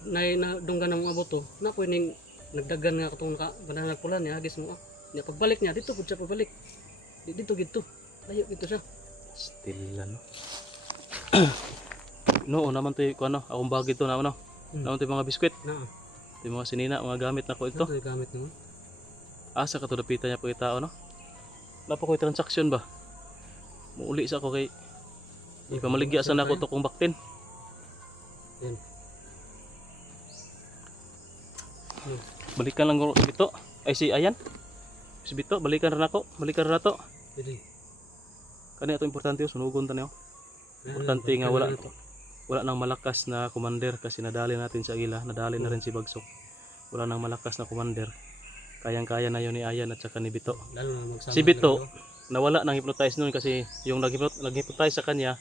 na dunggan ng abot to. Na po ning nagdagan nga katong banana nagpulan niya agis mo. Nya pagbalik niya dito pud siya pagbalik. Dito gito. Layo gito siya. Still ano. No, naman to ko ano, akong bag ito na ano. Naman to yung mga biskwit, Na. yung mga sinina, mga gamit na ko ito. Ito gamit mo. Asa ka to dapitan niya pag tao no? Napa ko transaction ba? Muuli sa ako kay ipamaligya sa nako to kong baktin. Yan. Balikan lang ko si Bito. Ay si Ayan. Si Bito, balikan ra nako. Balikan ra to. Pwede. Kani ato importante yo sunugon ta niyo. Importante nga wala nang malakas na commander kasi nadali natin sa Agila, nadali na rin si Bagsok. Wala nang malakas na commander. Kayang-kaya na yun ni Ayan at saka ni Bito. Lalo na magsama. Si Bito, nawala nang hypnotize noon kasi yung nag-hypnotize sa kanya,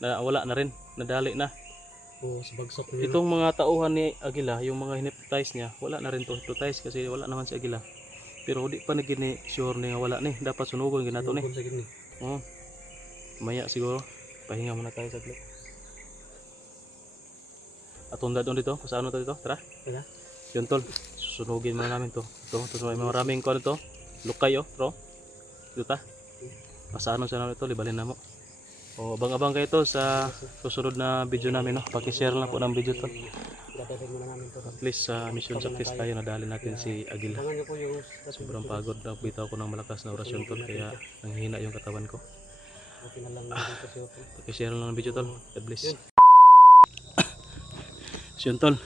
wala na rin, nadali na. o sa bagsok niya. Itong mga tauhan ni Agila, yung mga hypnotize niya, wala na rin to hypnotize kasi wala naman si Agila. Pero di pa na gini sure ni nga wala ni, dapat sunugon ginato ni. Sa gini. Oo. Maya siguro, pahinga muna tayo saglit. Atong doon dito, pasano to dito? Tara. Tara. Yun tol, susunugin muna namin to. Ito may maraming ko to. Lukay oh, bro. Dito ta. Pasano sa namin to, libalin na mo. O abang-abang kayo to sa susunod na video namin no. Paki-share lang po ng video to. Dadalhin muna namin to. At least sa mission success tayo, nadali natin si Agila. Abangan niyo po yung Sobrang pagod na bitaw ko ng malakas na orasyon tol kaya nanghihina yung katawan ko. Okay na lang natin kasi okay. Paki-share lang ng video tol. God bless. So yun tol,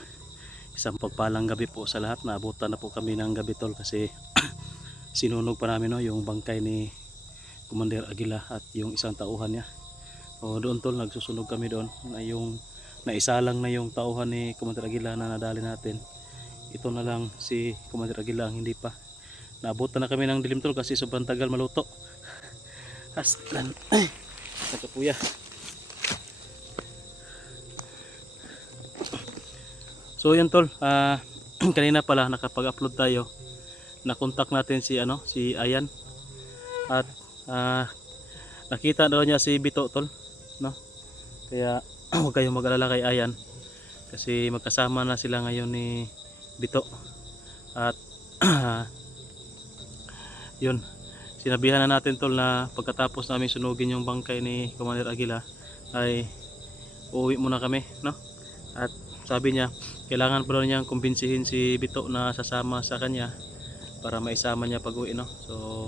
isang pagpalang gabi po sa lahat. Naabutan na po kami ng gabi tol kasi sinunog pa namin no, yung bangkay ni Commander Agila at yung isang tauhan niya. O doon tol, nagsusunog kami doon na yung naisalang na yung tauhan ni Commander Agila na nadali natin. Ito na lang si Commander Agila ang hindi pa. Naabutan na kami ng dilim tol kasi sobrang tagal maluto. Aslan, ay, nagkapuya. So yan tol, kanina pala nakapag-upload tayo. Na-contact natin si si Ayan. At nakita daw niya si Bito tol, no? Kaya huwag kayong mag-alala kay Ayan kasi magkasama na sila ngayon ni Bito. At yun, sinabihan na natin tol na pagkatapos namin sunugin yung bangkay ni Commander Agila ay uuwi muna kami, no? At sabi niya kailangan pa daw niyang kumbinsihin si Bito na sasama sa kanya para maisama niya pag uwi no. So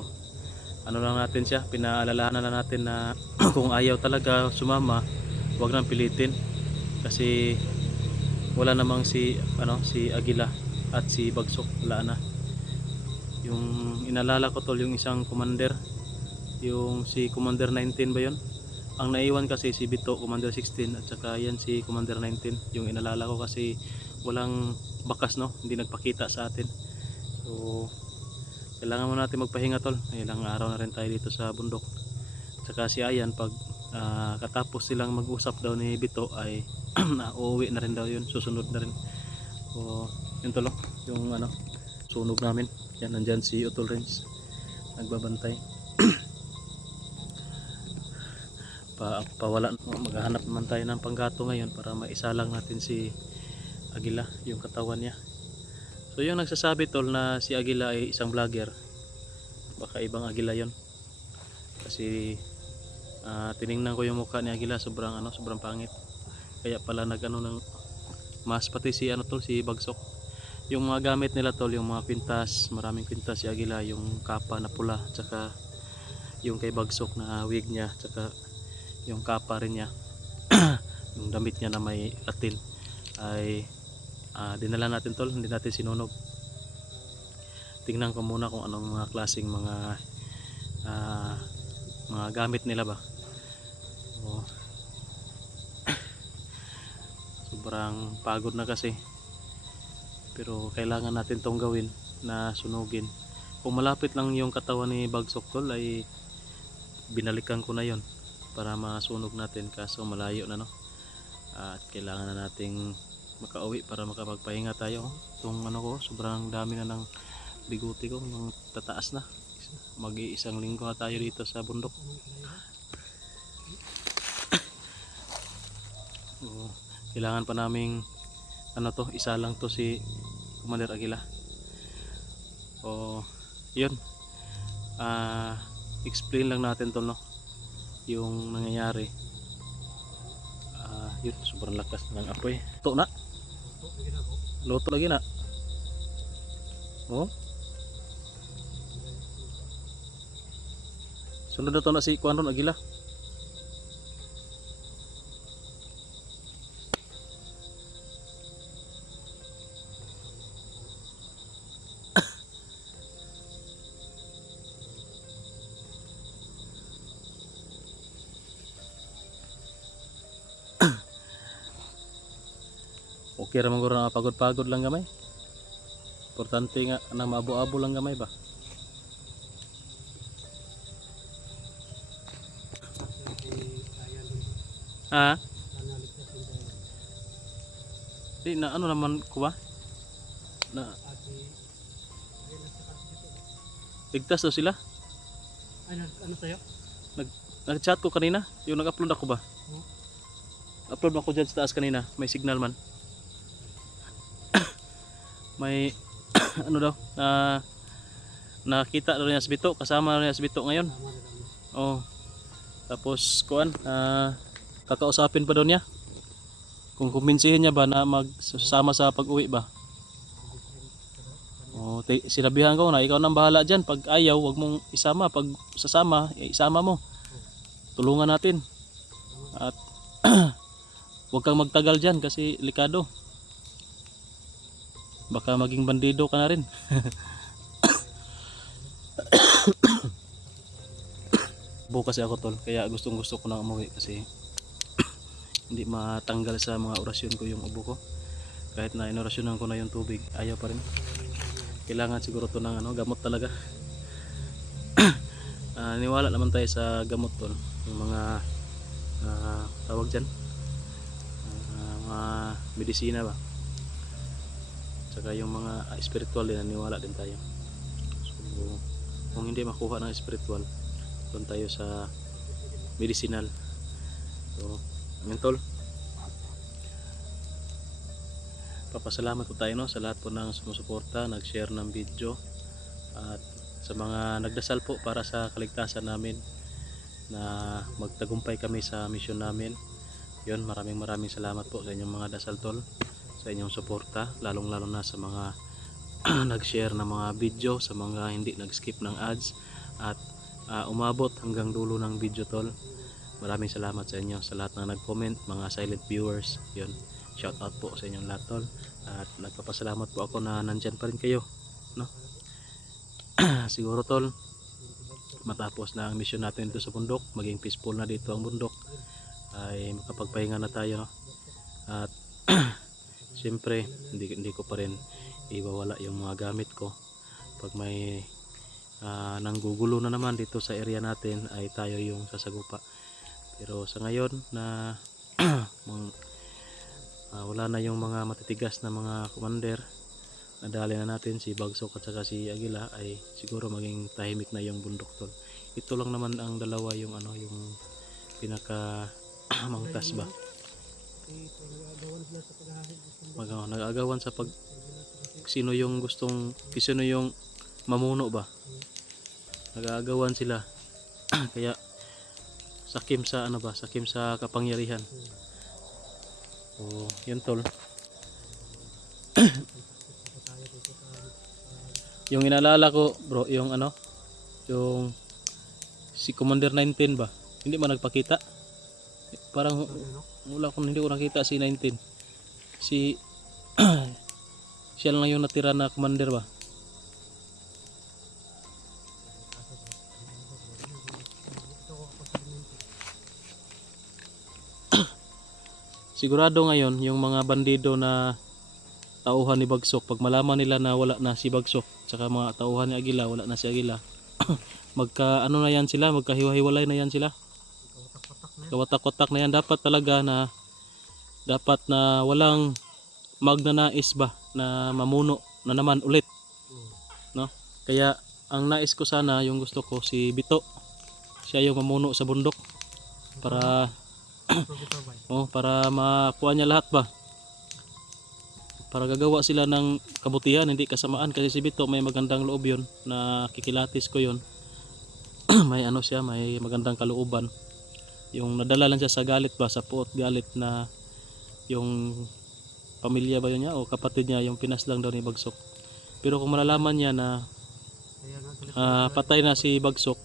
ano lang natin siya, pinaalalahanan na natin na kung ayaw talaga sumama, huwag nang pilitin kasi wala namang si Agila at si Bagsok, wala na. Yung inalala ko tol yung isang commander, yung si Commander 19 ba yun, Ang naiwan kasi si Bito, Commander 16, at saka yan si Commander 19. Yung inalala ko kasi walang bakas, no, hindi nagpakita sa atin. So kailangan mo natin magpahinga tol, ilang araw na rin tayo dito sa bundok. At saka si Ayan, pag katapos silang mag-usap daw ni Bito ay uuwi na rin daw yun, susunod na rin. So yun tol, yung ano, sunog namin yan, nandyan si Utol Renz nagbabantay. Pawala, maghahanap naman tayo ng panggato ngayon para maisalang natin si Agila, yung katawan niya. So yung nagsasabi tol na si Agila ay isang vlogger, baka ibang Agila yon. Kasi tiningnan ko yung mukha ni Agila, sobrang sobrang pangit. Kaya pala nag-ano ng mas, pati si tol, si Bagsok. Yung mga gamit nila tol, yung mga kwintas, maraming kwintas si Agila, yung kapa na pula, tsaka yung kay Bagsok na wig niya, tsaka yung kapa rin niya, yung damit niya na may atil ay dinala natin tol, hindi natin sinunog. Tingnan ko muna kung anong mga klaseng mga gamit nila ba. So, sobrang pagod na kasi, pero kailangan natin tong gawin na sunugin. Kung malapit lang yung katawan ni Bagsok tol ay binalikan ko na yon para masunog natin, kaso malayo na, no, at kailangan na nating makauwi para makapagpahinga tayo. Itong ko, sobrang dami na ng biguti ko, nang tataas na. Mag-iisang linggo na tayo dito sa bundok. So, kailangan pa naming isa lang to si Commander Agila. So yun, explain lang natin to, no, yung nangyayari. Yun, sobrang lakas ng apoy. Luto na, luto lagi na. Oh, sunod na to na si Kuan ron Agila. Okay ra man guro na pagod-pagod lang gamay. Importante nga na maabo-abo lang gamay ba. Ha? Di na naman ko ba? Na ligtas daw sila. Ano sa'yo? Nag-chat ko kanina, yung nag-upload ako ba? Upload ako dyan sa taas kanina, may signal man. May daw, nakita daw niya sa Bito, kasama niya sa Bito ngayon. Oh. Tapos kuan, kakausapin pa daw niya. Kung kumbinsihin niya ba na magsama sa pag-uwi ba. Oh, sinabihan ko na ikaw nang bahala diyan, pag ayaw wag mong isama, pag sasama isama mo. Tulungan natin. At wag kang magtagal diyan kasi likado. Baka maging bandido ka na rin. Bukas ako tol, kaya gustong gusto ko na umuwi kasi hindi matanggal sa mga orasyon ko yung ubo ko. Kahit na inorasyonan ko na yung tubig, ayaw pa rin. Kailangan siguro to ng gamot talaga. Niwala naman tayo sa gamot tol, yung mga tawag dyan, mga medisina ba, saka yung mga spiritual din, niwala din tayo. So kung hindi makuha ng spiritual, doon tayo sa medicinal. So yun tol, papasalamat po tayo, no, sa lahat po ng sumusuporta, nag-share ng video, at sa mga nagdasal po para sa kaligtasan namin, na magtagumpay kami sa mission namin. Yun, maraming salamat po sa inyong mga dasal tol, sa inyong suporta, lalong lalo na sa mga nag-share ng mga video, sa mga hindi nag-skip ng ads, at umabot hanggang dulo ng video tol. Maraming salamat sa inyo, sa lahat ng nag-comment, mga silent viewers. Yun, shout out po sa inyong lahat tol, at nagpapasalamat po ako na nandyan pa rin kayo, no. Siguro tol, matapos na ang mission natin dito sa bundok, maging peaceful na dito ang bundok, ay makapagpahinga na tayo, no? At siyempre hindi ko pa rin iwawala yung mga gamit ko. Pag may nanggugulo na naman dito sa area natin ay tayo yung sasagupa. Pero sa ngayon na wala na yung mga matitigas na mga commander, nadali na natin si Bagsok at saka si Agila, ay siguro maging tahimik na yung bundok tol. Ito lang naman ang dalawa yung yung pinaka mangtas ba. Nag-aagawan sa pag sino yung mamuno ba. Nag-aagawan sila. Kaya sakim sa sakim sa kapangyarihan. Oh, yun tol. Yung inaalala ko, bro, yung yung si Commander 19 ba? Hindi man nagpakita. Parang hindi ko nakita si 19. Si siya lang yung natira na commander ba? Sigurado ngayon yung mga bandido na tauhan ni Bagsok, pag malaman nila na wala na si Bagsok, tsaka mga tauhan ni Agila, wala na si Agila, na yan sila, magkahiwa-hiwalay na yan sila. Kawatak-watak na yan. Dapat na walang magnanais ba na mamuno na naman ulit, no? Kaya ang nais ko sana, yung gusto ko si Bito, siya yung mamuno sa bundok para para makuha niya lahat ba, para gagawa sila ng kabutihan, hindi kasamaan. Kasi si Bito may magandang loob yun, na kikilatis ko yun. May may magandang kalooban. Yung nadala lang siya sa galit ba, sa puot galit na yung pamilya ba yun niya o kapatid niya yung pinaslang daw ni Bagsok. Pero kung malalaman niya na patay na si Bagsok,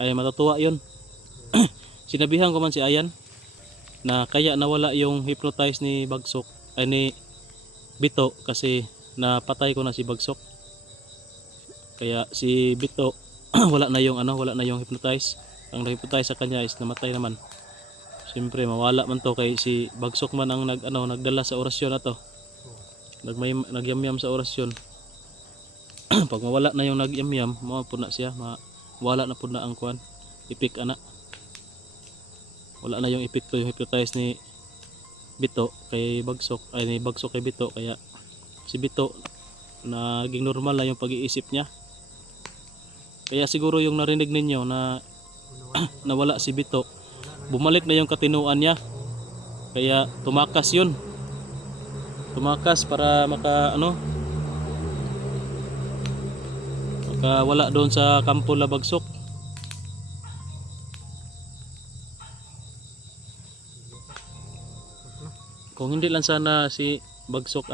ay matutuwa yun. Sinabihan ko man si Ayan na kaya nawala yung hypnotize ni Bagsok ay ni Bito kasi napatay ko na si Bagsok. Kaya si Bito wala na yung hypnotize. Ang hypnotize sa kanya is namatay naman. Siyempre mawala man to kay si Bagsok man ang nagdala sa orasyon na to. Nagyamyam sa orasyon. Pag mawala na yung nagyamyam, mawala na siya, mawala na pud na ang kuan. Ipik ana. Wala na yung epekto yung hypnotize ni Bito kay Bagsok, ay ni Bagsok kay Bito, kaya si Bito naging normal na yung pag-iisip niya. Kaya siguro yung narinig ninyo na nawala si Bito, bumalik na yung katinuan niya. Kaya tumakas yun. Tumakas para makawala doon sa kampo la Bagsok. Kung hindi lang sana si Bagsok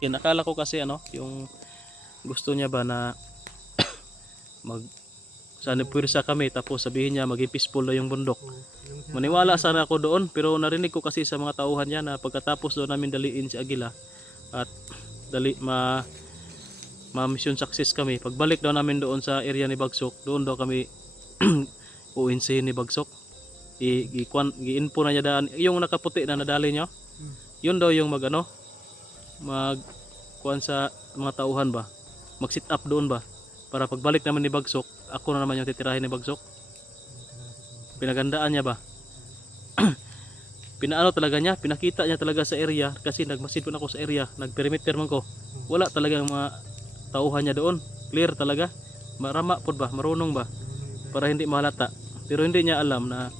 inakala ko kasi yung gusto niya ba na sana pwersa kami tapos sabihin niya maging peaceful na yung bundok. Maniwala sana ako doon, pero narinig ko kasi sa mga tauhan niya na pagkatapos doon namin daliin si Agila at mission success kami, pagbalik daw namin doon sa area ni Bagsok, doon daw kami uinsihin ni Bagsok. I-info na niya daan yung nakaputi na nadali niyo. Yun daw yung kuan sa mga tauhan ba, mag sit up doon ba, para pagbalik naman ni Bagsok, ako na naman yung titirahin ni Bagsok. Pinagandaan niya ba. Talaga niya, pinakita niya talaga sa area, kasi nagmasid po na ako sa area, nagperimeter man ko, wala talagang mga tauhan niya doon, clear talaga, marama po ba, marunong ba, para hindi mahalata. Pero hindi niya alam na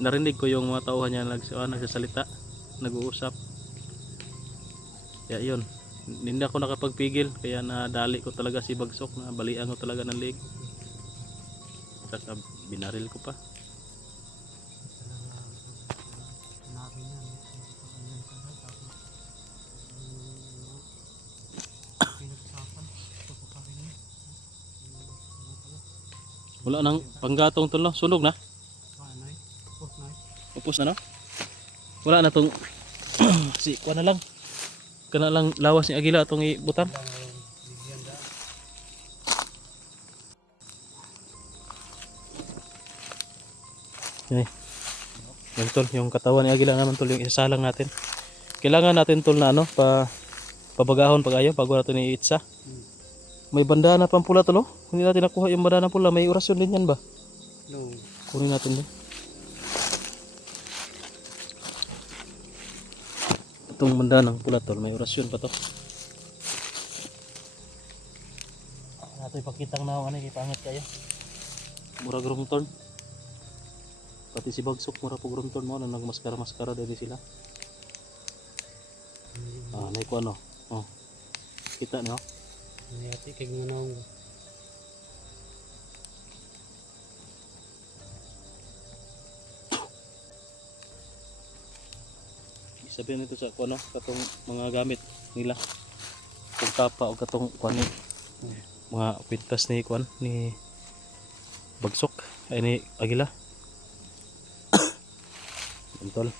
narinig ko yung mga tauhan niya nagsasalita, nag-uusap. Kaya yun, hindi ako nakapagpigil, kaya nadali ko talaga si Bagsok, na balian ko talaga ng leg, saka binaril ko pa. Wala nang panggatong tol, no? Sunog na. Upos na, no? Wala na tong si kuha na lang. Kana lang lawas ni Agila atong ibutan. Yan. Yan tol, yung katawan ni Agila naman tol, yung isasalang natin. Kailangan natin tol na ano, pabagahon pag ayaw, bago natin iitsa. May bandana pang pula tol, oh. Hindi natin nakuha yung bandana pula, may orasyon din yan ba? No. Kunin natin din. Itong bandana ng pula tol, may orasyon pa to. Nato ipakitang na ano, ipangit kayo. Murag rumton. Pati si Bagsok mura po rumton mo na nagmaskara-maskara dali sila. Ah, nay ko ano. Oh. Kita niyo. Mayati kay manawang. Sabihin nito sa kuno, katong mga gamit nila. Kung kapa o katong kuan ni mga pintas ni kuan ni Bagsok ay ni Agila. Tol.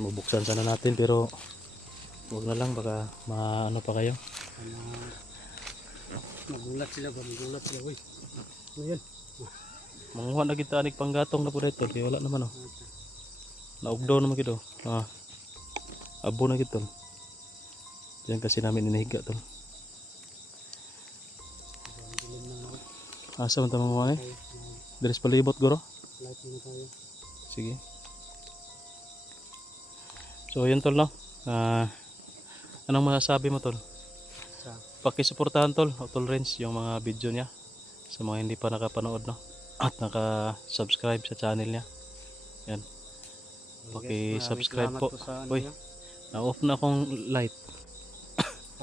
Mabuksan sana natin pero wag na lang baka maano pa kayo. Magulat sila ba? Magulat sila. Uy. Ano yan? Manguha na kita anig panggatong na po dito kaya wala naman oh. Naugdaw naman kito. Ah. Abo na kito. Diyan kasi namin inihiga tol. Asa man ta mga eh? Deres palibot guro. Light muna tayo. Sige. So yun tol no. Anong masasabi mo tol? Sa Pakisuportahan tol, Tol Renz yung mga video niya sa mga hindi pa nakapanood no at naka-subscribe sa channel niya. Yan. Paki-subscribe po. Sa Uy. Na-off na akong light.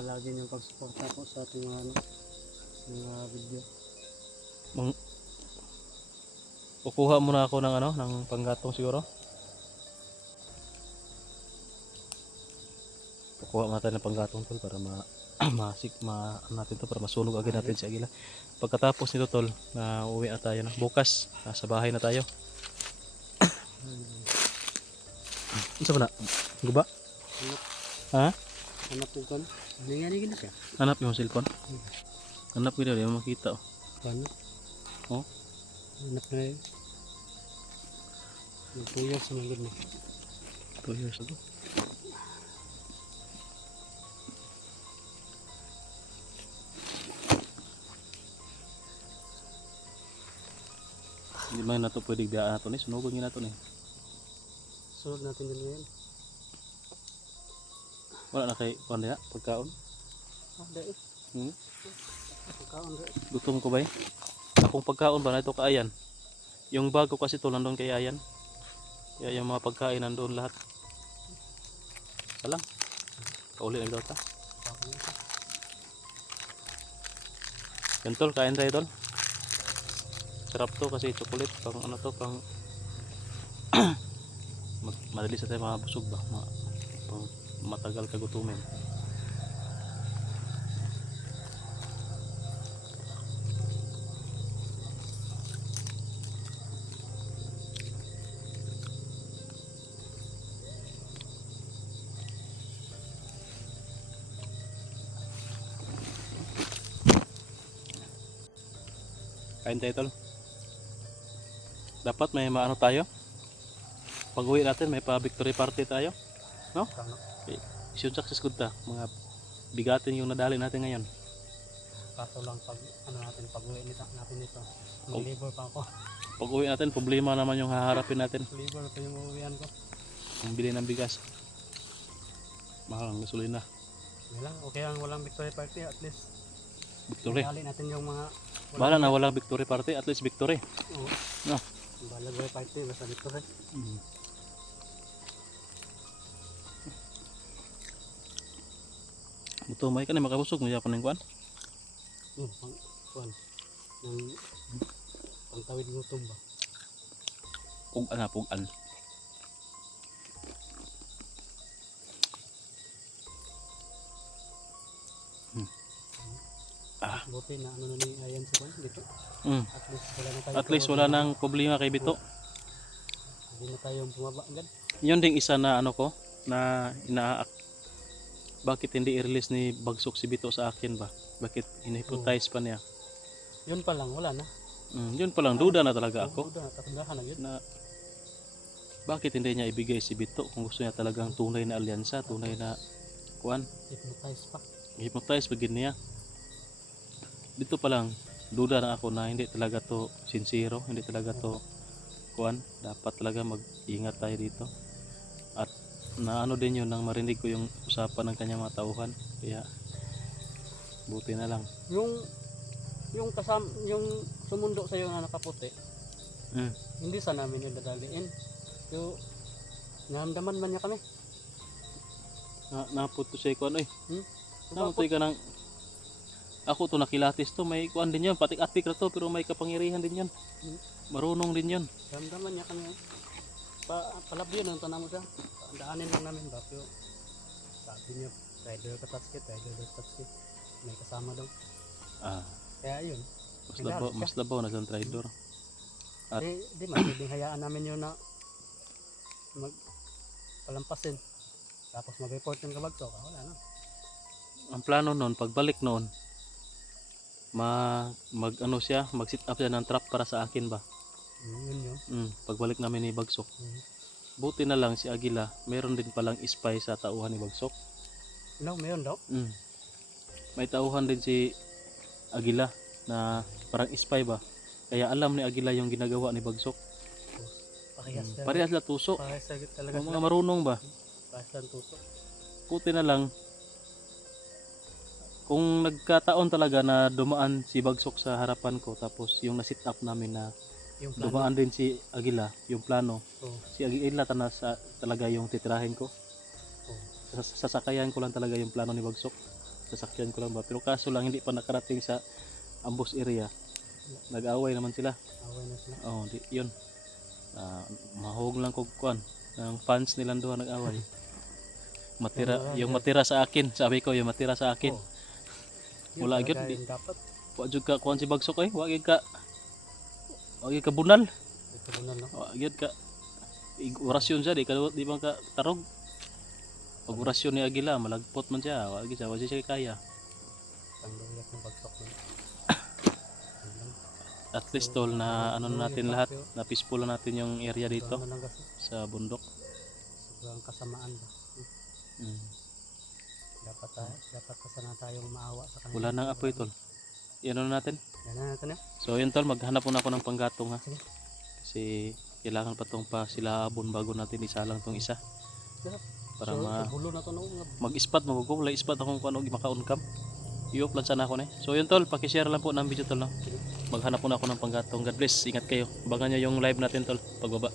palagi niyong pagsuporta po sa ating mga ano, mga video. Kukuha muna ako ng ano, ng panggatong siguro. Kukuha muna tayo ng panggatong tol para ano natin to para masunog agad natin si Agila. Pagkatapos nito tol, na uwi na tayo na. Bukas, nasa bahay na tayo. Ano ba na? Guba? Ha? Hanap ko kan. Nangyari gini siya. Hanap yung cellphone? Hanap ko hindi mo makita oh. Paano? Oh? Hanap na yun. Nagpuyog sa mga gini. 2 years ago. Hindi man na ito pwede biyaan na ito ni. Sunugan nyo na ito ni. Sunod natin din ngayon. Wala na kay kuwan niya, pagkaon. Ah, dahil. Hmm? Pagkaon dahil. Gutom ko ba eh? Akong pagkaon ba na ito kaayan? Yung bago kasi ito nandun kay Ayan. Kaya yung mga pagkain nandun lahat. Salang. Kauli na daw ta. Yan tol, kain tayo tol. Sarap to kasi chocolate pang ano to pang madali sa tayo mabusog ba pang matagal kagutumin. Kain tayo tol. Dapat may maano tayo. Pag uwi natin may pa victory party tayo. No? Tama. Okay. Mission success good ta. Mga bigatin yung nadali natin ngayon. Kaso lang pag ano natin pag-uwi natin nito. May labor pa ako. Pag uwi natin problema naman yung haharapin natin. Labor pa yung uuwian ko. Ang bili ng bigas. Mahal ang gasolina. Hindi lang, okay lang walang victory party at least. Victory. Dali natin yung mga Bahala na walang victory party, at least victory. Oo. No. Bahala victory party basta victory. Buto may ka na makabusog mo yapan ng kuan. Pang kuan. Nang pangtawid gutom ba. Pugan na pugan. Buti na ano na ni Ayan sa kuan dito. Mm. At least wala na tayo. At least wala nang problema kay Bito. Hindi na tayong bumaba agad. Yun ding isa na ano ko na bakit hindi i-release ni Bagsok si Bito sa akin ba? Bakit in-hypnotize pa niya? Yun pa lang wala na. Yun palang duda na talaga ako. Duda, tatandahan na yun. Na bakit hindi niya ibigay si Bito kung gusto niya talagang tunay na alyansa, tunay na kuan, Hypnotize pa. hypnotize pagin niya. Dito pa lang duda na ako na hindi talaga to sincero, hindi talaga to kuan. Dapat talaga mag-ingat tayo dito. At na ano din yun nang marinig ko yung usapan ng kanyang mga tauhan. Kaya buti na lang. Yung sumundo sa na nakaputi, Mm. hindi sa namin yung dadaliin. So, naramdaman man niya kami. Naputo siya kuan oy. Tapos, Naputoy ka ng ako to nakilatis to, may kuan din yun, patik-atik na to pero may kapangyarihan din yun. Marunong din yun. naramdaman niya kami. Palabyo nung tanong mo siya. Daanin lang namin ba? Pero sabi niya, rider ka tasket, rider ka tasket. May kasama daw. Ah, Kaya yun. mas labaw na sa traidor. At- Di pwedeng hayaan namin yun na palampasin. Tapos mag-report yung kabagso. Wala na. Ang plano noon, pagbalik noon, mag ano siya, mag-sit up siya ng trap para sa akin ba. Yun. Pagbalik namin ni Bagsok. Mm. Buti na lang si Agila, meron din palang spy sa tauhan ni Bagsok. No, meron daw. May tauhan din si Agila na parang spy ba. Kaya alam ni Agila yung ginagawa ni Bagsok. Parehas na. Parehas la tuso. Parehas na talaga Mga sila. marunong ba. Parehas lang tuto. Buti na lang kung nagkataon talaga na dumaan si Bagsok sa harapan ko tapos yung na-sit up namin na Yung plano. dumaan din si Agila, yung plano. Oo. Si Agila talaga yung titirahin ko. Oo. Sasakayan ko lang talaga yung plano ni Bagsok. Sasakyan ko lang ba. Pero kaso lang hindi pa nakarating sa ambush area. Nag-away naman sila. Away na sila. Oh, yun. Mahog lang kog kuan. Ang fans nilang duha nag-away. Yung matira sa akin, sabi ko yung matira sa akin. Oo. Yun Wala talaga gyud, yung dapat. Wa jud ka kuan si Bagsok wa gyud ka bunal. Ito bunal, no? Wa gyud ka orasyon siya di man ka tarog. Pag orasyon ni Agila malagpot man siya, wa siya kaya. Ang luyak ng bagsok. No? At least tol na ano na natin lahat, na peaceful na natin yung area dito Ano lang kasi. sa bundok. Sobrang kasamaan ba? Dapat sana tayong maawa sa kanila. Wala nang apoy tol. Yan na natin. Yan na natin. So yun tol, maghanap muna ako ng panggatong ha. Sige. Kasi kailangan pa tong pasilabon bago natin isalang tong isa. Para bulo na to, no? mag-spot magugong lay spot akong kuno maka-on-cam. Iyo plan sana ako ni. So yun tol, paki-share lang po ng video tol no. Maghanap muna ako ng panggatong. God bless. Ingat kayo. Abangan niyo yung live natin tol pagbaba.